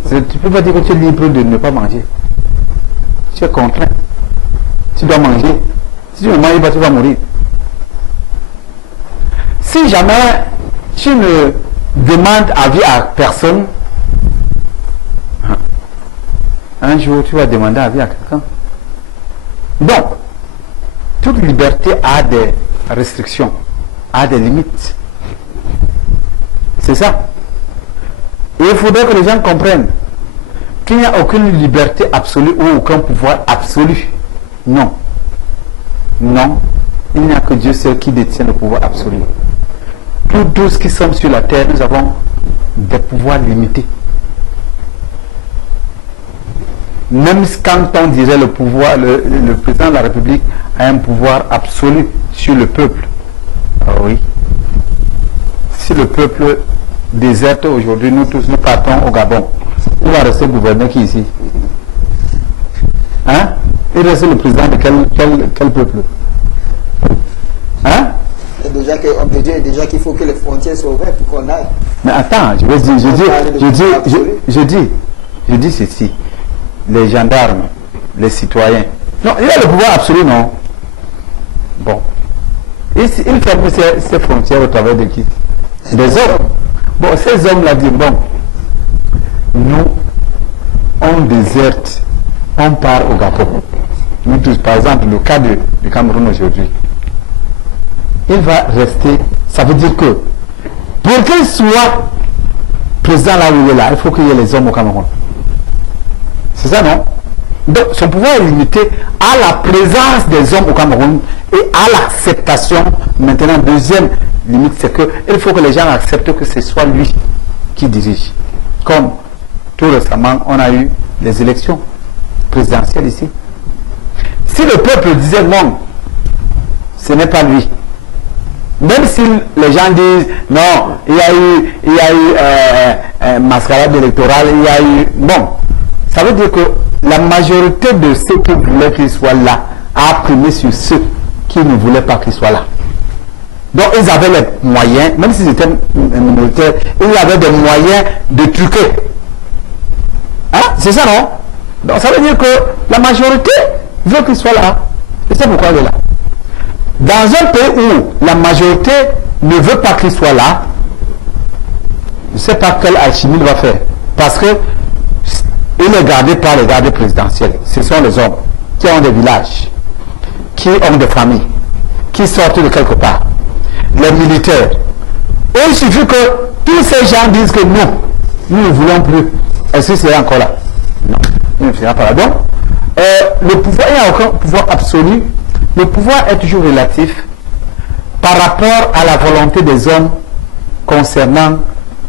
Tu ne peux pas dire que tu es libre de ne pas manger. Tu es contraint. Tu dois manger. Si tu ne manges pas, tu vas mourir. Si jamais tu ne demandes avis à personne, un jour tu vas demander avis à quelqu'un. Donc, toute liberté a des restrictions, a des limites. C'est ça. Et il faudrait que les gens comprennent qu'il n'y a aucune liberté absolue ou aucun pouvoir absolu. Non. Non. Il n'y a que Dieu seul qui détient le pouvoir absolu. Tous ceux qui sommes sur la terre, nous avons des pouvoirs limités. Même quand on dirait le pouvoir, le président de la République a un pouvoir absolu sur le peuple. Ah oui. Si le peuple déserte aujourd'hui, nous tous nous partons au Gabon. Où va rester le gouverneur qui est ici? Hein? Il reste le président de quel peuple? Hein? Et déjà que homme de Dieu, déjà qu'il faut que les frontières soient ouvertes pour qu'on aille. Mais attends, je dis ceci. Les gendarmes, les citoyens. Non, il y a le pouvoir absolu, non? Bon. Il ferme ces frontières au travers de qui? Des hommes. Bon, ces hommes-là disent, bon, nous, on déserte, on part au Gabon. Nous tous, par exemple, le cas du Cameroun aujourd'hui. Il va rester, ça veut dire que, pour qu'il soit président là où il est là, il faut qu'il y ait les hommes au Cameroun. C'est ça, non? Donc, son pouvoir est limité à la présence des hommes au Cameroun et à l'acceptation. Maintenant, deuxième limite, c'est qu'il faut que les gens acceptent que ce soit lui qui dirige. Comme tout récemment, on a eu les élections présidentielles ici. Si le peuple disait non, ce n'est pas lui. Même si les gens disent non, il y a eu mascarade électorale, il y a eu... Bon, ça veut dire que la majorité de ceux qui voulaient qu'il soit là a primé sur ceux qui ne voulaient pas qu'il soit là. Donc ils avaient les moyens, même s'ils étaient minoritaires, ils avaient des moyens de truquer. Hein? C'est ça, non? Donc ça veut dire que la majorité veut qu'il soit là. Et c'est pourquoi il est là. Dans un pays où la majorité ne veut pas qu'il soit là, je ne sais pas quelle alchimie il va faire. Parce que il est gardé par les gardes présidentiels. Ce sont les hommes qui ont des villages, qui ont des familles, qui sortent de quelque part. Les militaires. Et il suffit que tous ces gens disent que non, nous ne voulons plus. Est-ce que c'est encore là? Non, il ne sera pas là. Donc, le pouvoir, il n'y a aucun pouvoir absolu. Le pouvoir est toujours relatif par rapport à la volonté des hommes concernant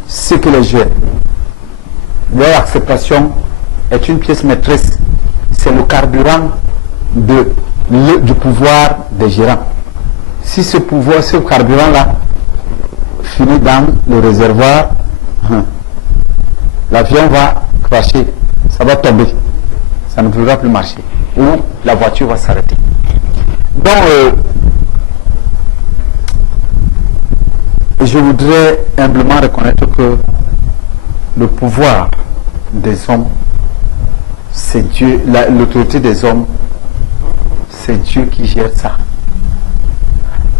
ce que les gèrent. Leur acceptation est une pièce maîtresse. C'est le carburant du pouvoir des gérants. Si ce pouvoir, ce carburant-là finit dans le réservoir, l'avion va cracher. ça va tomber. Ça ne pourra plus marcher. Ou la voiture va s'arrêter. Donc, je voudrais humblement reconnaître que le pouvoir des hommes, c'est Dieu, l'autorité des hommes, c'est Dieu qui gère ça.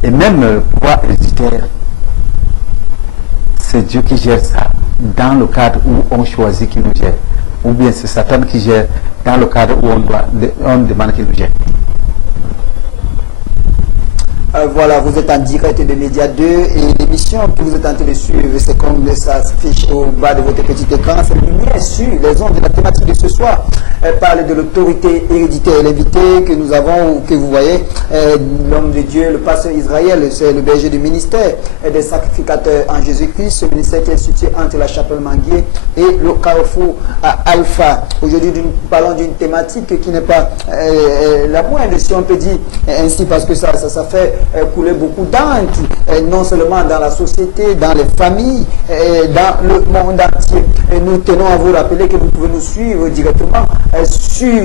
Et même le pouvoir héréditaire, c'est Dieu qui gère ça dans le cadre où on choisit qu'il nous gère. Ou bien c'est Satan qui gère dans le cadre où on demande qu'il nous gère. Voilà, vous êtes en direct de Média 2 et l'émission que vous êtes en train de suivre, c'est comme ça s'affiche au bas de votre petit écran, c'est bien sûr les ondes de la thématique de ce soir. Elle parle de l'autorité héréditaire. L'invité que nous avons, que vous voyez, l'homme de Dieu, le pasteur Israël, c'est le berger du ministère des sacrificateurs en Jésus-Christ, ce ministère qui est situé entre la chapelle Manguier et le carrefour à Alpha. Aujourd'hui, nous parlons d'une thématique qui n'est pas la moindre, si on peut dire ainsi, parce que ça fait couler beaucoup d'encre, non seulement dans la société, dans les familles, dans le monde entier. Et nous tenons à vous rappeler que vous pouvez nous suivre directement sur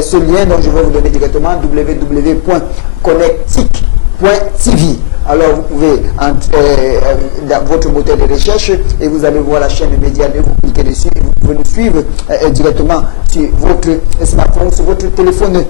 ce lien dont je vais vous donner directement, www.connectic.tv. Alors vous pouvez entrer dans votre moteur de recherche et vous allez voir la chaîne Média 2, vous cliquez dessus et vous pouvez nous suivre directement sur votre smartphone, sur votre téléphone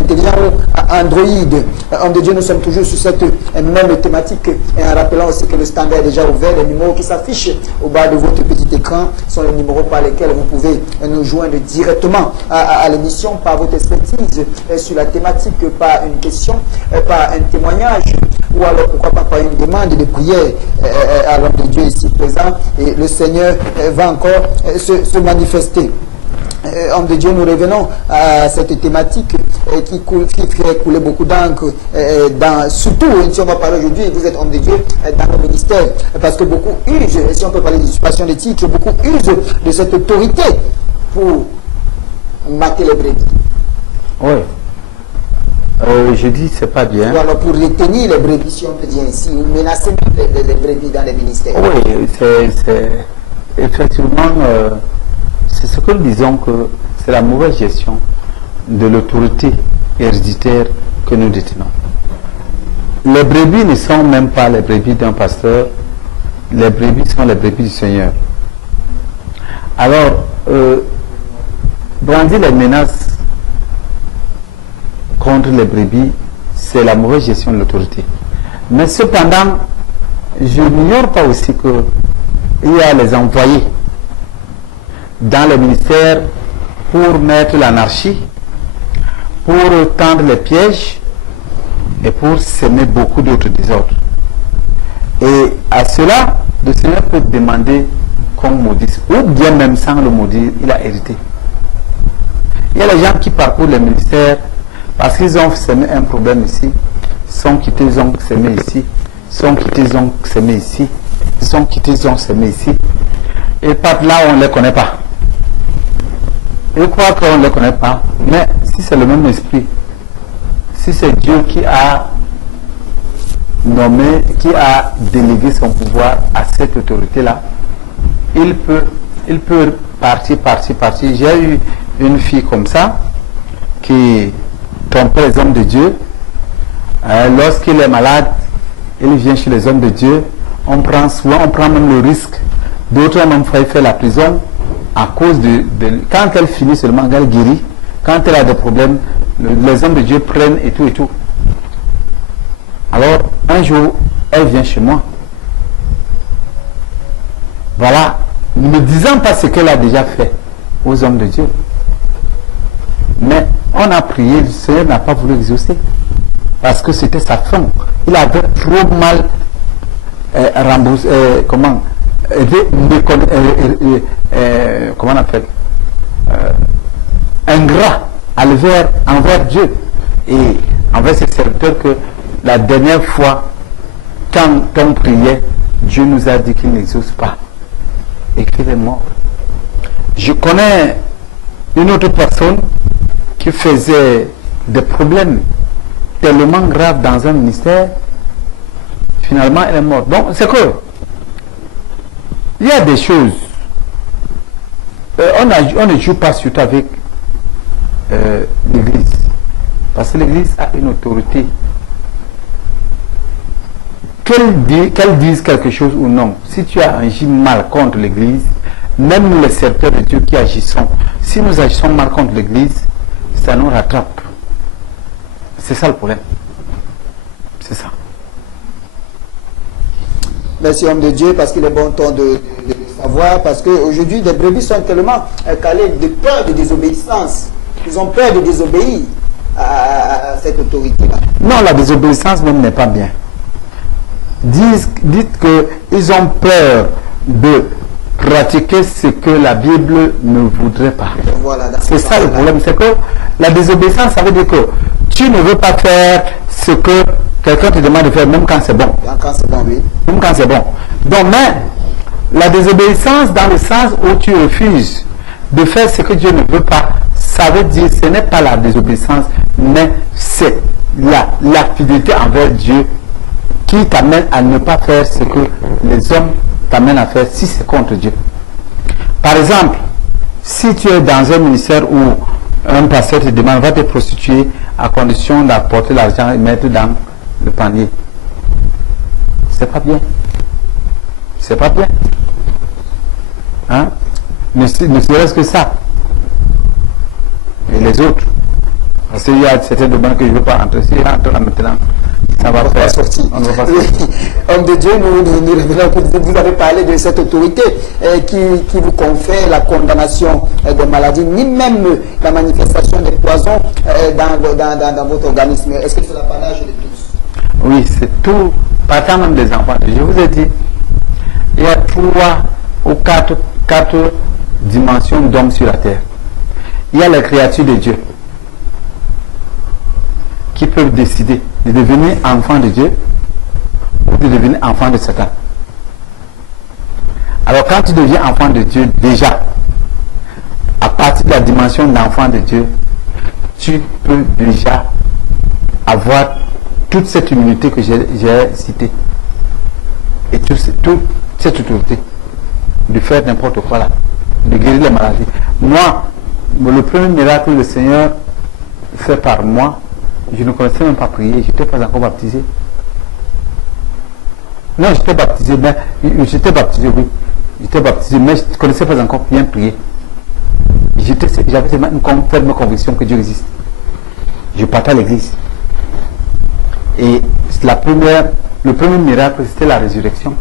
intelligent ou Android. Homme de Dieu, nous sommes toujours sur cette même thématique et en rappelant aussi que le standard est déjà ouvert. Les numéros qui s'affichent au bas de votre petit écran sont les numéros par lesquels vous pouvez nous joindre directement à l'émission par votre expertise sur la thématique, par une question, par un témoignage ou alors pourquoi pas par une demande de prière à l'homme de Dieu ici présent, et le Seigneur va encore se manifester. Homme de Dieu, nous revenons à cette thématique qui fait couler beaucoup d'encre, surtout, si on va parler aujourd'hui, vous êtes homme de Dieu dans le ministère, parce que beaucoup usent, et si on peut parler d'usurpation des titres, beaucoup usent de cette autorité pour mater les brebis. Oui. Je dis c'est pas bien. Ou alors pour retenir les brebis, si on peut dire ainsi, ou menacer les brebis dans les ministères. Oui, c'est effectivement, c'est ce que nous disons, que c'est la mauvaise gestion de l'autorité héréditaire que nous détenons. Les brebis ne sont même pas les brebis d'un pasteur, les brebis sont les brebis du Seigneur. Alors, brandir les menaces contre les brebis, c'est la mauvaise gestion de l'autorité. Mais cependant, je n'ignore pas aussi qu'il y a les envoyés dans le ministère pour mettre l'anarchie, pour tendre les pièges et pour semer beaucoup d'autres désordres. Et à cela, le Seigneur peut demander qu'on maudisse, ou bien même sans le maudire, il a hérité. Il y a les gens qui parcourent le ministère parce qu'ils ont semé un problème ici, sont quittés, ils ont semé ici, sont quittés, ils ont semé ici, ils sont quittés, ils ont semé ici. Et par là, on ne les connaît pas. Ils croient qu'on ne les connaît pas, mais si c'est le même esprit, si c'est Dieu qui a nommé, qui a délégué son pouvoir à cette autorité-là, il peut partir. J'ai eu une fille comme ça, qui trompait les hommes de Dieu. Lorsqu'il est malade, il vient chez les hommes de Dieu. On prend même le risque. D'autres ont même failli faire la prison à cause de... Quand elle finit seulement, elle guérit. Quand elle a des problèmes, les hommes de Dieu prennent et tout. Alors, un jour, elle vient chez moi. Voilà. Ne me disant pas ce qu'elle a déjà fait aux hommes de Dieu. Mais on a prié, le Seigneur n'a pas voulu exaucer. Parce que c'était sa fin. Il avait trop mal remboursé, comment on appelle, ingrat envers Dieu et envers ses serviteurs, que la dernière fois, quand on priait, Dieu nous a dit qu'il n'exauce pas et qu'il est mort. Je connais une autre personne qui faisait des problèmes tellement graves dans un ministère, finalement elle est morte. Donc c'est que il y a des choses on ne joue pas surtout avec l'Église. Parce que l'Église a une autorité. Qu'elle dise quelque chose ou non, si tu as agi mal contre l'Église, même nous les serviteurs de Dieu qui agissons, si nous agissons mal contre l'Église, ça nous rattrape. C'est ça le problème. C'est ça. Merci homme de Dieu, parce qu'il est bon temps de savoir, parce qu'aujourd'hui les brebis sont tellement calés de peur de désobéissance. Ils ont peur de désobéir à cette autorité-là. Non, la désobéissance même n'est pas bien. Dites qu'ils ont peur de pratiquer ce que la Bible ne voudrait pas. Voilà, c'est ça le problème, c'est que la désobéissance, ça veut dire que tu ne veux pas faire ce que quelqu'un te demande de faire, même quand c'est bon. Quand c'est bon, oui. Même quand c'est bon. Donc, mais la désobéissance dans le sens où tu refuses de faire ce que Dieu ne veut pas, ça veut dire ce n'est pas la désobéissance, mais c'est la fidélité envers Dieu qui t'amène à ne pas faire ce que les hommes t'amènent à faire si c'est contre Dieu. Par exemple, si tu es dans un ministère où un pasteur te demande va te prostituer à condition d'apporter l'argent et mettre dans le panier, c'est pas bien. C'est pas bien. Hein? Ne serait-ce que ça. Et les autres. Parce qu'il y a certains domaines que je ne veux pas entrer. Si je rentre là maintenant, ça va faire. On ne va pas sortir. Homme de Dieu, nous revenons. Vous avez parlé de cette autorité qui vous confère la condamnation des maladies, ni même la manifestation des poisons dans votre organisme. Est-ce que c'est l'apanage de tous? Oui, c'est tout. Partant même des enfants. Je vous ai dit, il y a 3 ou 4 dimensions d'hommes sur la terre. Il y a les créatures de Dieu qui peuvent décider de devenir enfants de Dieu ou de devenir enfants de Satan. Alors quand tu deviens enfant de Dieu, déjà, à partir de la dimension d'enfant de Dieu, tu peux déjà avoir toute cette immunité que j'ai citée. Et toute cette autorité de faire n'importe quoi là, de guérir les maladies. Moi, le premier miracle que le Seigneur fait par moi, je ne connaissais même pas prier, je n'étais pas encore baptisé. Non, j'étais baptisé, mais j'étais baptisé, oui. J'étais baptisé, mais je ne connaissais pas encore bien prier. J'avais seulement une ferme conviction que Dieu existe. Je partais à l'église. Et le premier miracle, c'était la résurrection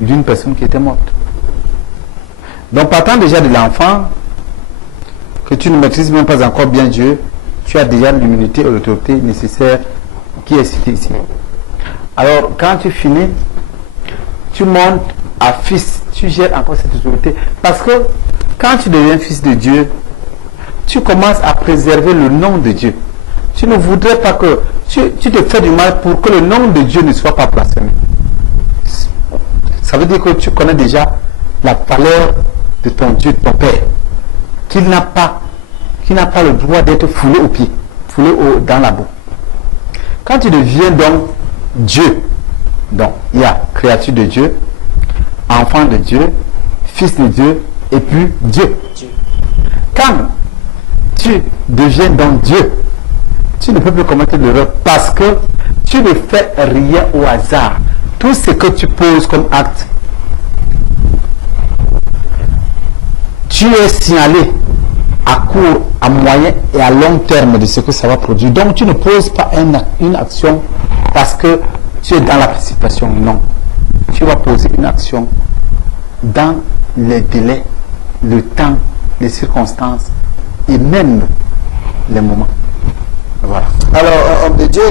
d'une personne qui était morte. Donc, partant déjà de l'enfant, que tu ne maîtrises même pas encore bien Dieu, tu as déjà l'immunité et l'autorité nécessaire qui est citée ici. Alors, quand tu finis, tu montes à fils, tu gères encore cette autorité. Parce que quand tu deviens fils de Dieu, tu commences à préserver le nom de Dieu. Tu ne voudrais pas que tu te fais du mal pour que le nom de Dieu ne soit pas blasphémé. Ça veut dire que tu connais déjà la valeur de ton Dieu, de ton Père, qu'il n'a pas le droit d'être foulé aux pieds, foulé dans la boue. Quand tu deviens donc Dieu, donc il y a créature de Dieu, enfant de Dieu, fils de Dieu, et puis Dieu. Quand tu deviens donc Dieu, tu ne peux plus commettre l'erreur parce que tu ne fais rien au hasard. Tout ce que tu poses comme acte, tu es signalé à court, à moyen et à long terme de ce que ça va produire. Donc tu ne poses pas une action parce que tu es dans la précipitation. Non. Tu vas poser une action dans les délais, le temps, les circonstances et même les moments. Voilà. Alors, homme de Dieu,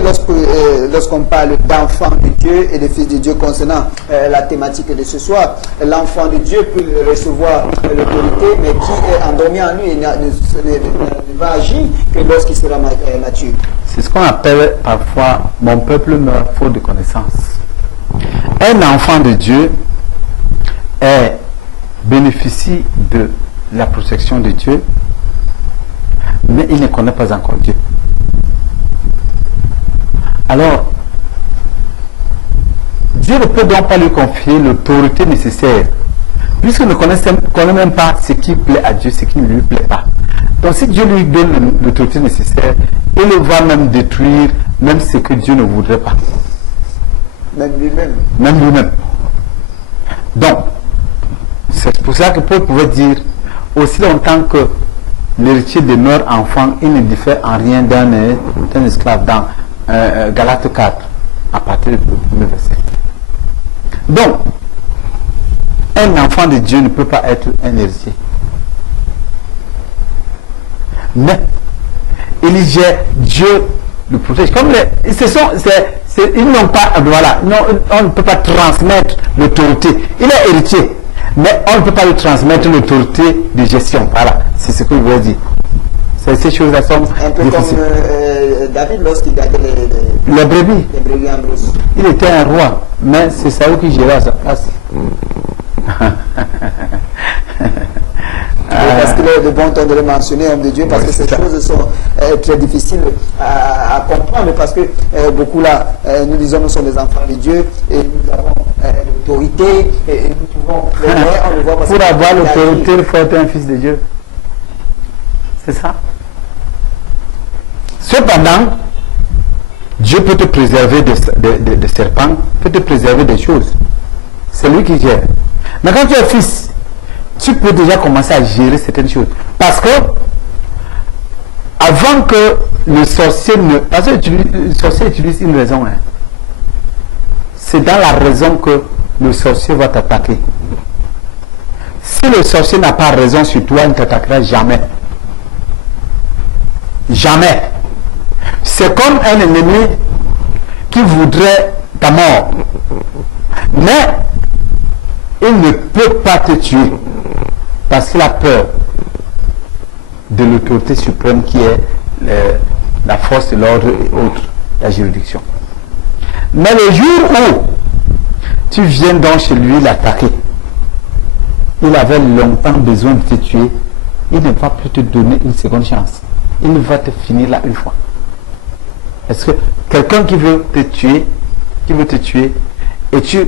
lorsqu'on parle d'enfant de Dieu et de fils de Dieu concernant la thématique de ce soir, l'enfant de Dieu peut recevoir l'autorité, mais qui est endormi en lui et ne va agir que lorsqu'il sera mature. C'est ce qu'on appelle parfois « mon peuple meurt faute de connaissance ». Un enfant de Dieu bénéficie de la protection de Dieu, mais il ne connaît pas encore Dieu. Alors, Dieu ne peut donc pas lui confier l'autorité nécessaire puisqu'il ne connaît même pas ce qui plaît à Dieu, ce qui ne lui plaît pas. Donc si Dieu lui donne l'autorité nécessaire, il va même détruire même ce que Dieu ne voudrait pas. Même lui-même. Même lui-même. Donc, c'est pour ça que Paul pouvait dire, aussi longtemps que l'héritier demeure enfant, il ne diffère en rien d'un esclave dans Galates 4, à partir du premier verset. Donc, un enfant de Dieu ne peut pas être un héritier. Mais, Dieu le protège. Comme ils n'ont pas, voilà, non, on ne peut pas transmettre l'autorité. Il est héritier, mais on ne peut pas lui transmettre l'autorité de gestion. Voilà, c'est ce que je veux dire. Ces choses-là sont un peu difficiles. Comme David lorsqu'il gardait les brebis. Les brebis en brousse. Il était un roi, mais c'est Saül qui gérait à sa place. Parce qu'il est de bon temps de le mentionner, homme de Dieu, parce que ces choses sont très difficiles à comprendre, parce que beaucoup là, nous disons nous sommes des enfants de Dieu, et nous avons l'autorité, et nous pouvons on le voit parce pour avoir l'autorité, il faut être un fils de Dieu. C'est ça. Cependant, Dieu peut te préserver de serpents, peut te préserver des choses. C'est lui qui gère. Mais quand tu es fils, tu peux déjà commencer à gérer certaines choses. Parce que, avant que le sorcier ne... Parce que le sorcier utilise une raison. Hein. C'est dans la raison que le sorcier va t'attaquer. Si le sorcier n'a pas raison sur toi, il ne t'attaquera jamais. Jamais. C'est comme un ennemi qui voudrait ta mort. Mais il ne peut pas te tuer parce qu'il a peur de l'autorité suprême qui est la force de l'ordre et autres, la juridiction. Mais le jour où tu viens donc chez lui l'attaquer, il avait longtemps besoin de te tuer, il ne va plus te donner une seconde chance. Il va te finir là une fois. Est-ce que quelqu'un qui veut te tuer, et tu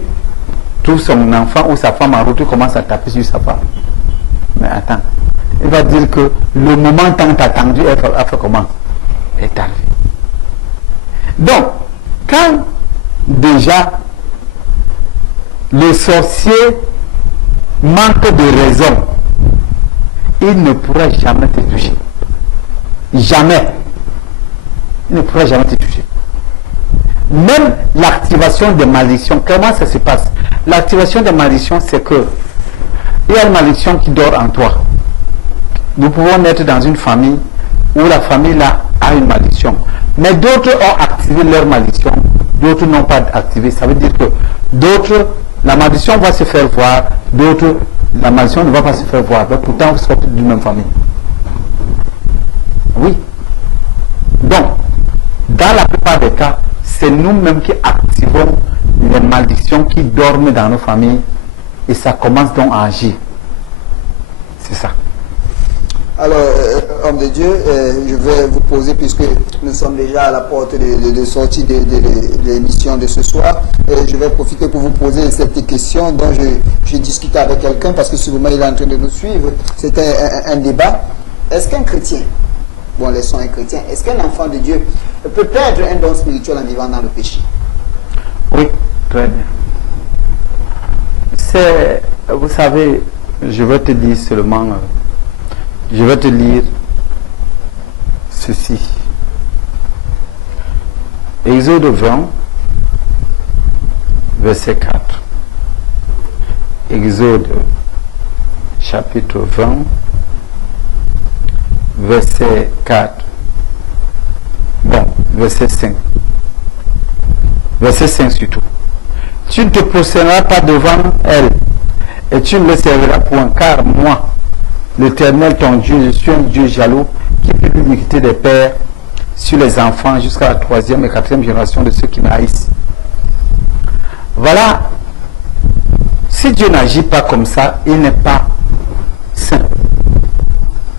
trouves son enfant ou sa femme en route, tu commences à taper sur sa femme. Mais attends, il va dire que le moment tant attendu a fait comment? Est arrivé. Donc, quand déjà le sorcier manque de raison, il ne pourra jamais te toucher. Jamais. Il ne pourra jamais te toucher. Même l'activation des malédictions, comment ça se passe? L'activation des malédictions, c'est que il y a une malédiction qui dort en toi. Nous pouvons être dans une famille où la famille là a une malédiction. Mais d'autres ont activé leur malédiction, d'autres n'ont pas activé. Ça veut dire que d'autres, la malédiction va se faire voir, d'autres, la malédiction ne va pas se faire voir. Mais pourtant, vous sortez d'une même famille. Oui. Donc, dans la plupart des cas, c'est nous-mêmes qui activons les malédictions qui dorment dans nos familles et ça commence donc à agir. C'est ça. Alors, homme de Dieu, je vais vous poser, puisque nous sommes déjà à la porte de sortie de l'émission de ce soir, je vais profiter pour vous poser cette question dont j'ai discuté avec quelqu'un, parce que sûrement il est en train de nous suivre. C'était un débat. Est-ce qu'un chrétien, bon, laissons un chrétien, est-ce qu'un enfant de Dieu peut perdre un don spirituel en vivant dans le péché? Oui, très bien. Vous savez, je vais te dire seulement, je vais te lire ceci. Exode 20, verset 4. Exode chapitre 20, verset 4. Bon, verset 5. Verset 5 surtout. Tu ne te prosterneras pas devant elle, et tu ne le serviras point, car moi, l'Éternel ton Dieu, je suis un Dieu jaloux, qui fait l'iniquité des pères sur les enfants jusqu'à la 3e et 4e génération de ceux qui m'haïssent. Voilà. Si Dieu n'agit pas comme ça, il n'est pas saint.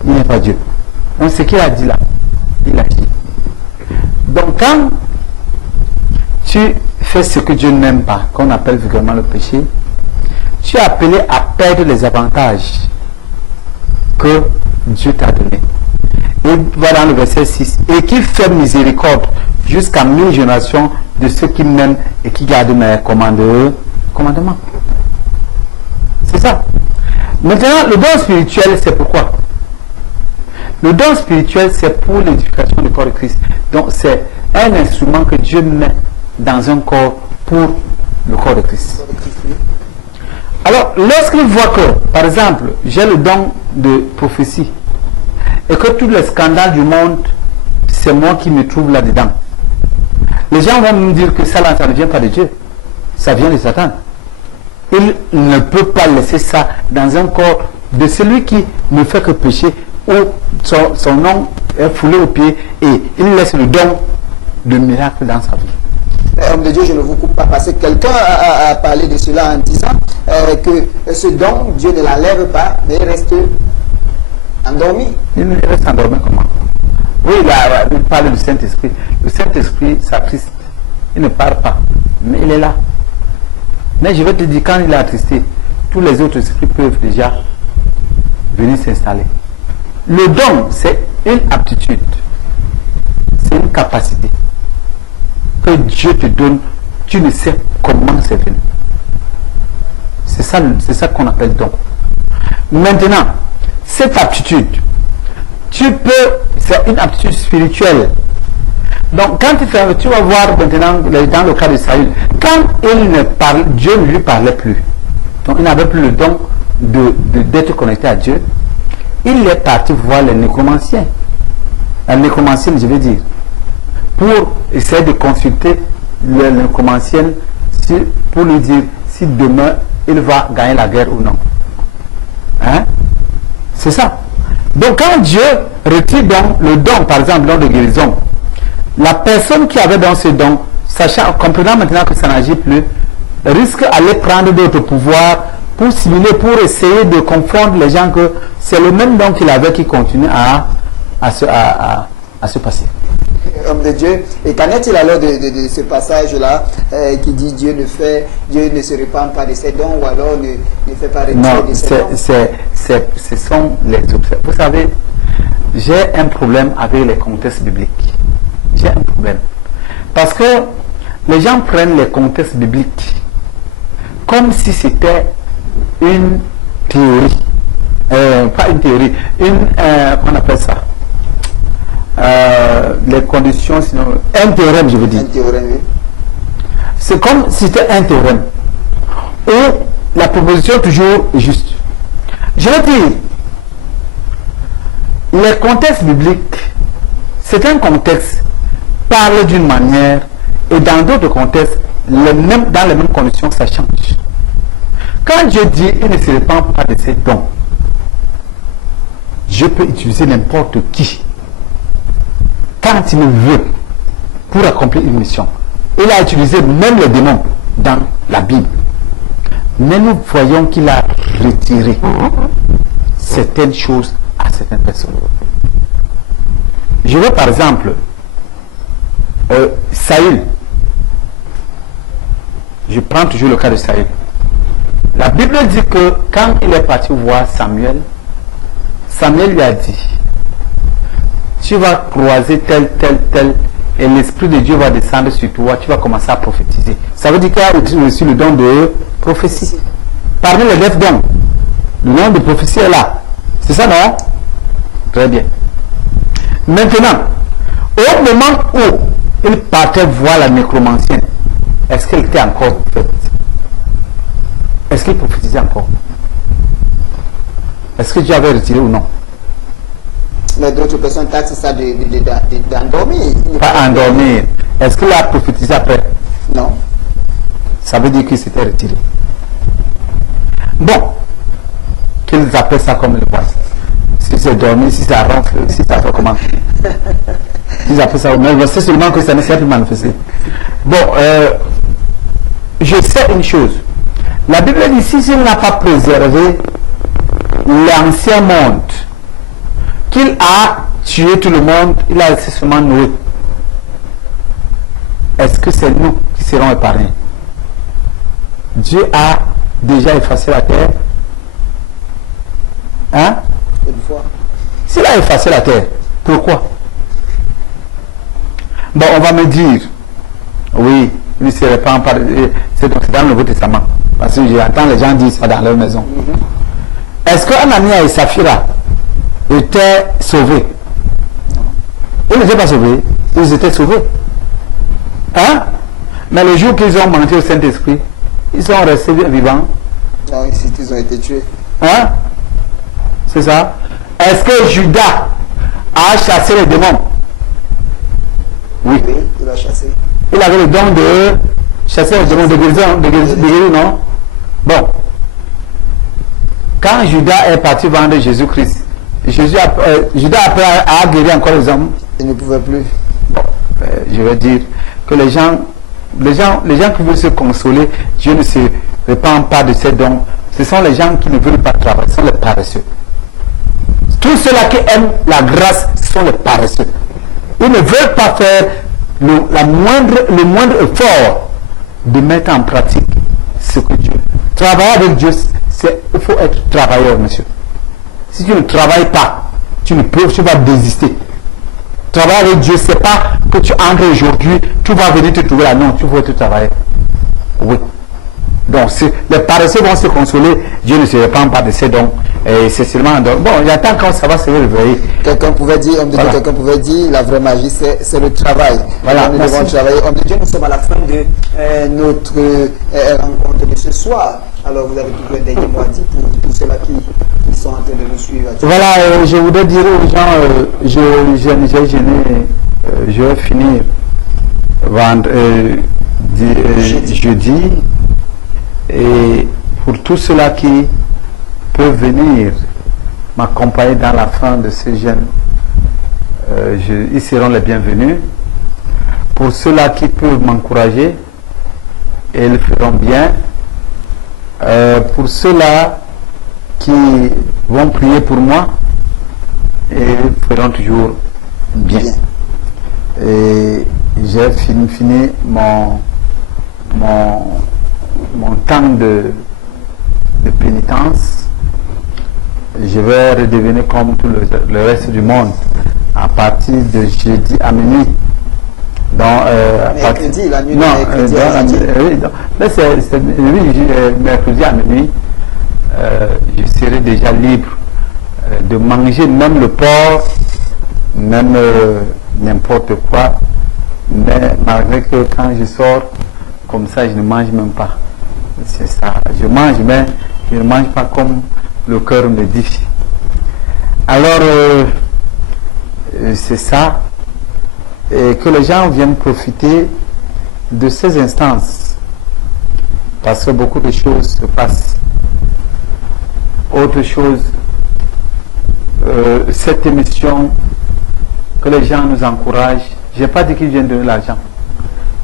Il n'est pas Dieu. Donc ce qu'il a dit là, il agit. Donc quand tu fais ce que Dieu n'aime pas, qu'on appelle vulgairement le péché, tu tu es appelé à perdre les avantages que Dieu t'a donnés. Il va dans le verset 6. Et qu'il fait miséricorde jusqu'à 1000 générations de ceux qui m'aiment et qui gardent mes commandements. C'est ça. Maintenant, le don spirituel, c'est pourquoi? Le don spirituel, c'est pour l'édification du corps de Christ. Donc, c'est un instrument que Dieu met dans un corps pour le corps de Christ. Alors, lorsqu'il voit que, par exemple, j'ai le don de prophétie et que tous les scandales du monde, c'est moi qui me trouve là-dedans, les gens vont me dire que ça ne vient pas de Dieu, ça vient de Satan. Il ne peut pas laisser ça dans un corps de celui qui ne fait que pécher, où son nom est foulé aux pieds et il laisse le don de miracle dans sa vie. Homme de Dieu, je ne vous coupe pas parce que quelqu'un a parlé de cela en disant que ce don, Dieu ne l'enlève pas, mais il reste endormi. Il reste endormi comment? Oui, il parle du Saint-Esprit. Le Saint-Esprit s'attriste. Il ne parle pas, mais il est là. Mais je vais te dire, quand il est attristé, tous les autres esprits peuvent déjà venir s'installer. Le don, c'est une aptitude, c'est une capacité que Dieu te donne, tu ne sais comment c'est venu. C'est ça qu'on appelle don. Maintenant, cette aptitude, c'est une aptitude spirituelle. Donc, quand tu vas voir maintenant, dans le cas de Saül, quand il ne parle, Dieu ne lui parlait plus. Donc, il n'avait plus le don d'être connecté à Dieu. Il est parti voir les nécromanciens. Un nécromancien, je veux dire, pour essayer de consulter le nécromancien pour lui dire si demain il va gagner la guerre ou non. Hein? C'est ça. Donc, quand Dieu retire le don, par exemple, le don de guérison, la personne qui avait dans ce don, comprenant maintenant que ça n'agit plus, risque d'aller prendre d'autres pouvoirs pour simuler, pour essayer de confondre les gens que c'est le même don qu'il avait qui continue à se passer. Homme de Dieu, et qu'en est-il alors de ce passage-là qui dit Dieu ne se répand pas de ses dons ou alors ne fait pas retirer de ses dons? Ce sont les observations. Vous savez, j'ai un problème avec les contextes bibliques. J'ai un problème. Parce que les gens prennent les contextes bibliques comme si c'était une théorie. Pas une théorie, qu'on appelle ça les conditions, sinon un théorème, je veux dire. Un théorème, oui. C'est comme si c'était un théorème où la proposition toujours est juste. Je veux dire, les contextes bibliques, c'est un contexte parle d'une manière et dans d'autres contextes, dans les mêmes conditions, ça change. Quand Dieu dit il ne se répand pas de ses dons, Dieu peut utiliser n'importe qui quand il veut pour accomplir une mission. Il a utilisé même les démons dans la Bible. Mais nous voyons qu'il a retiré certaines choses à certaines personnes. Je veux par exemple Saül. Je prends toujours le cas de Saül. La Bible dit que quand il est parti voir Samuel, Samuel lui a dit: tu vas croiser tel, et l'Esprit de Dieu va descendre sur toi, tu vas commencer à prophétiser. Ça veut dire qu'il a reçu le don de prophétie. Parmi les 9 dons, le don de prophétie est là. C'est ça, non? Très bien. Maintenant, au moment où il partait voir la nécromancienne, est-ce qu'elle était encore faite? Est-ce qu'il prophétisait encore? Est-ce que Dieu avait retiré ou non? Mais d'autres personnes taxent ça d'endormir. Pas endormir. Est-ce qu'il a prophétisé après? Non. Ça veut dire qu'il s'était retiré. Bon, qu'ils appellent ça comme ils voient. Si c'est dormir, si ça rentre, si ça fait comment? Ils appellent ça, mais c'est seulement que ça ne s'est plus manifesté. Bon, je sais une chose. La Bible dit, si il n'a pas préservé l'ancien monde, qu'il a tué tout le monde, il a laissé seulement Noé. Est-ce que c'est nous qui serons épargnés? Dieu a déjà effacé la terre? Hein? Une fois. S'il a effacé la terre, pourquoi? Bon, on va me dire, oui, il ne se répand pas. C'est dans le Nouveau Testament. Parce que j'entends les gens dire ça dans leur maison. Est-ce que Anania et Saphira étaient sauvés? Ils n'étaient pas sauvés, ils étaient sauvés. Hein? Mais le jour qu'ils ont menti au Saint-Esprit, ils sont restés vivants. Non, ici, ils ont été tués. Hein? C'est ça? Est-ce que Judas a chassé les démons? Oui. Oui, il a chassé. Il avait le don de chasser les démons de guérison, non? Bon. Quand Judas est parti vendre Jésus-Christ, Judas a guéri encore les hommes. Il ne pouvait plus. Bon, je vais dire que les gens qui veulent se consoler, Dieu ne se répand pas de ces dons. Ce sont les gens qui ne veulent pas travailler, ce sont les paresseux. Tous ceux-là qui aiment la grâce sont les paresseux. Ils ne veulent pas faire le moindre effort de mettre en pratique ce que Dieu. Travailler avec Dieu, il faut être travailleur, monsieur. Si tu ne travailles pas, tu vas désister. Travailler avec Dieu, c'est pas que tu entres aujourd'hui, tu vas venir te trouver là. Non, tu vas te travailler. Oui. Donc, les paresseux vont se consoler, Dieu ne se répand pas de ces dons. Et c'est seulement un don. Bon, j'attends quand ça va se réveiller. Quelqu'un pouvait dire, quelqu'un pouvait dire, la vraie magie, c'est le travail. Voilà, nous devons travailler. Homme de Dieu, nous sommes à la fin de notre rencontre de ce soir. Alors, vous avez toujours un dernier mot à dire pour tous ceux-là qui sont en train de nous suivre. Voilà, je voudrais dire aux gens, je vais finir jeudi. Et pour tous ceux-là qui peuvent venir m'accompagner dans la fin de ce jeûne, ils seront les bienvenus. Pour ceux-là qui peuvent m'encourager, ils le feront bien. Pour ceux-là qui vont prier pour moi, ils feront toujours bien. Et j'ai fini mon temps de pénitence. Je vais redevenir comme tout le reste du monde à partir de jeudi à minuit. Donc, mercredi, la nuit de mercredi à minuit, je serai déjà libre de manger même le porc, même n'importe quoi. Mais malgré que quand je sors comme ça, je ne mange même pas. C'est ça. Je mange, mais je ne mange pas comme le cœur me dit. Alors, c'est ça. Et que les gens viennent profiter de ces instances. Parce que beaucoup de choses se passent. Autre chose, cette émission, que les gens nous encouragent. Je n'ai pas dit qu'ils viennent donner l'argent,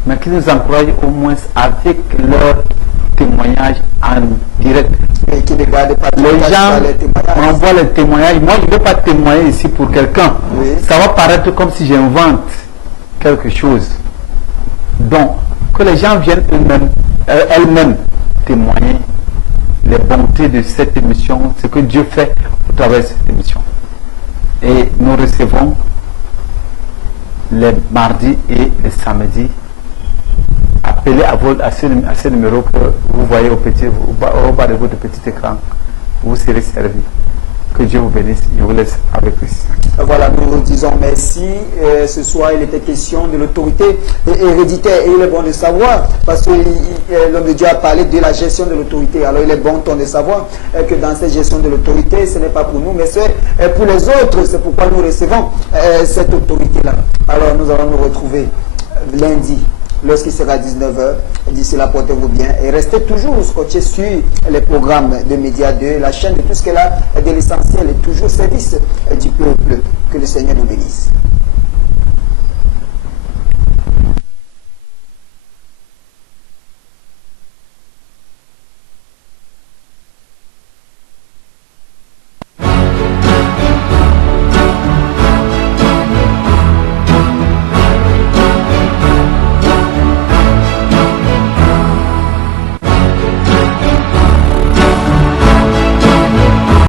mais qu'ils nous encouragent au moins avec leur témoignage en direct. Mais qui ne gardent pas les gens m'envoient les témoignages. Moi, je ne vais pas témoigner ici pour quelqu'un. Oui. Ça va paraître comme si j'invente quelque chose. Donc, que les gens viennent elles-mêmes témoigner les bontés de cette émission, ce que Dieu fait au travers de cette émission. Et nous recevons les mardis et les samedis. Appelez à ce numéro que vous voyez au bas de votre petit écran. Vous serez servi. Que Dieu vous bénisse. Je vous laisse avec Christ. Voilà, nous vous disons merci. Ce soir, il était question de l'autorité héréditaire. Et il est bon de savoir, parce que l'homme de Dieu a parlé de la gestion de l'autorité. Alors, il est bon de savoir que dans cette gestion de l'autorité, ce n'est pas pour nous, mais c'est pour les autres. C'est pourquoi nous recevons cette autorité-là. Alors, nous allons nous retrouver lundi, lorsqu'il sera 19h. D'ici là, portez-vous bien et restez toujours scotchés sur les programmes de Média 2, la chaîne de tout ce qu'elle a de l'essentiel et toujours au service du peuple. Que le Seigneur nous bénisse.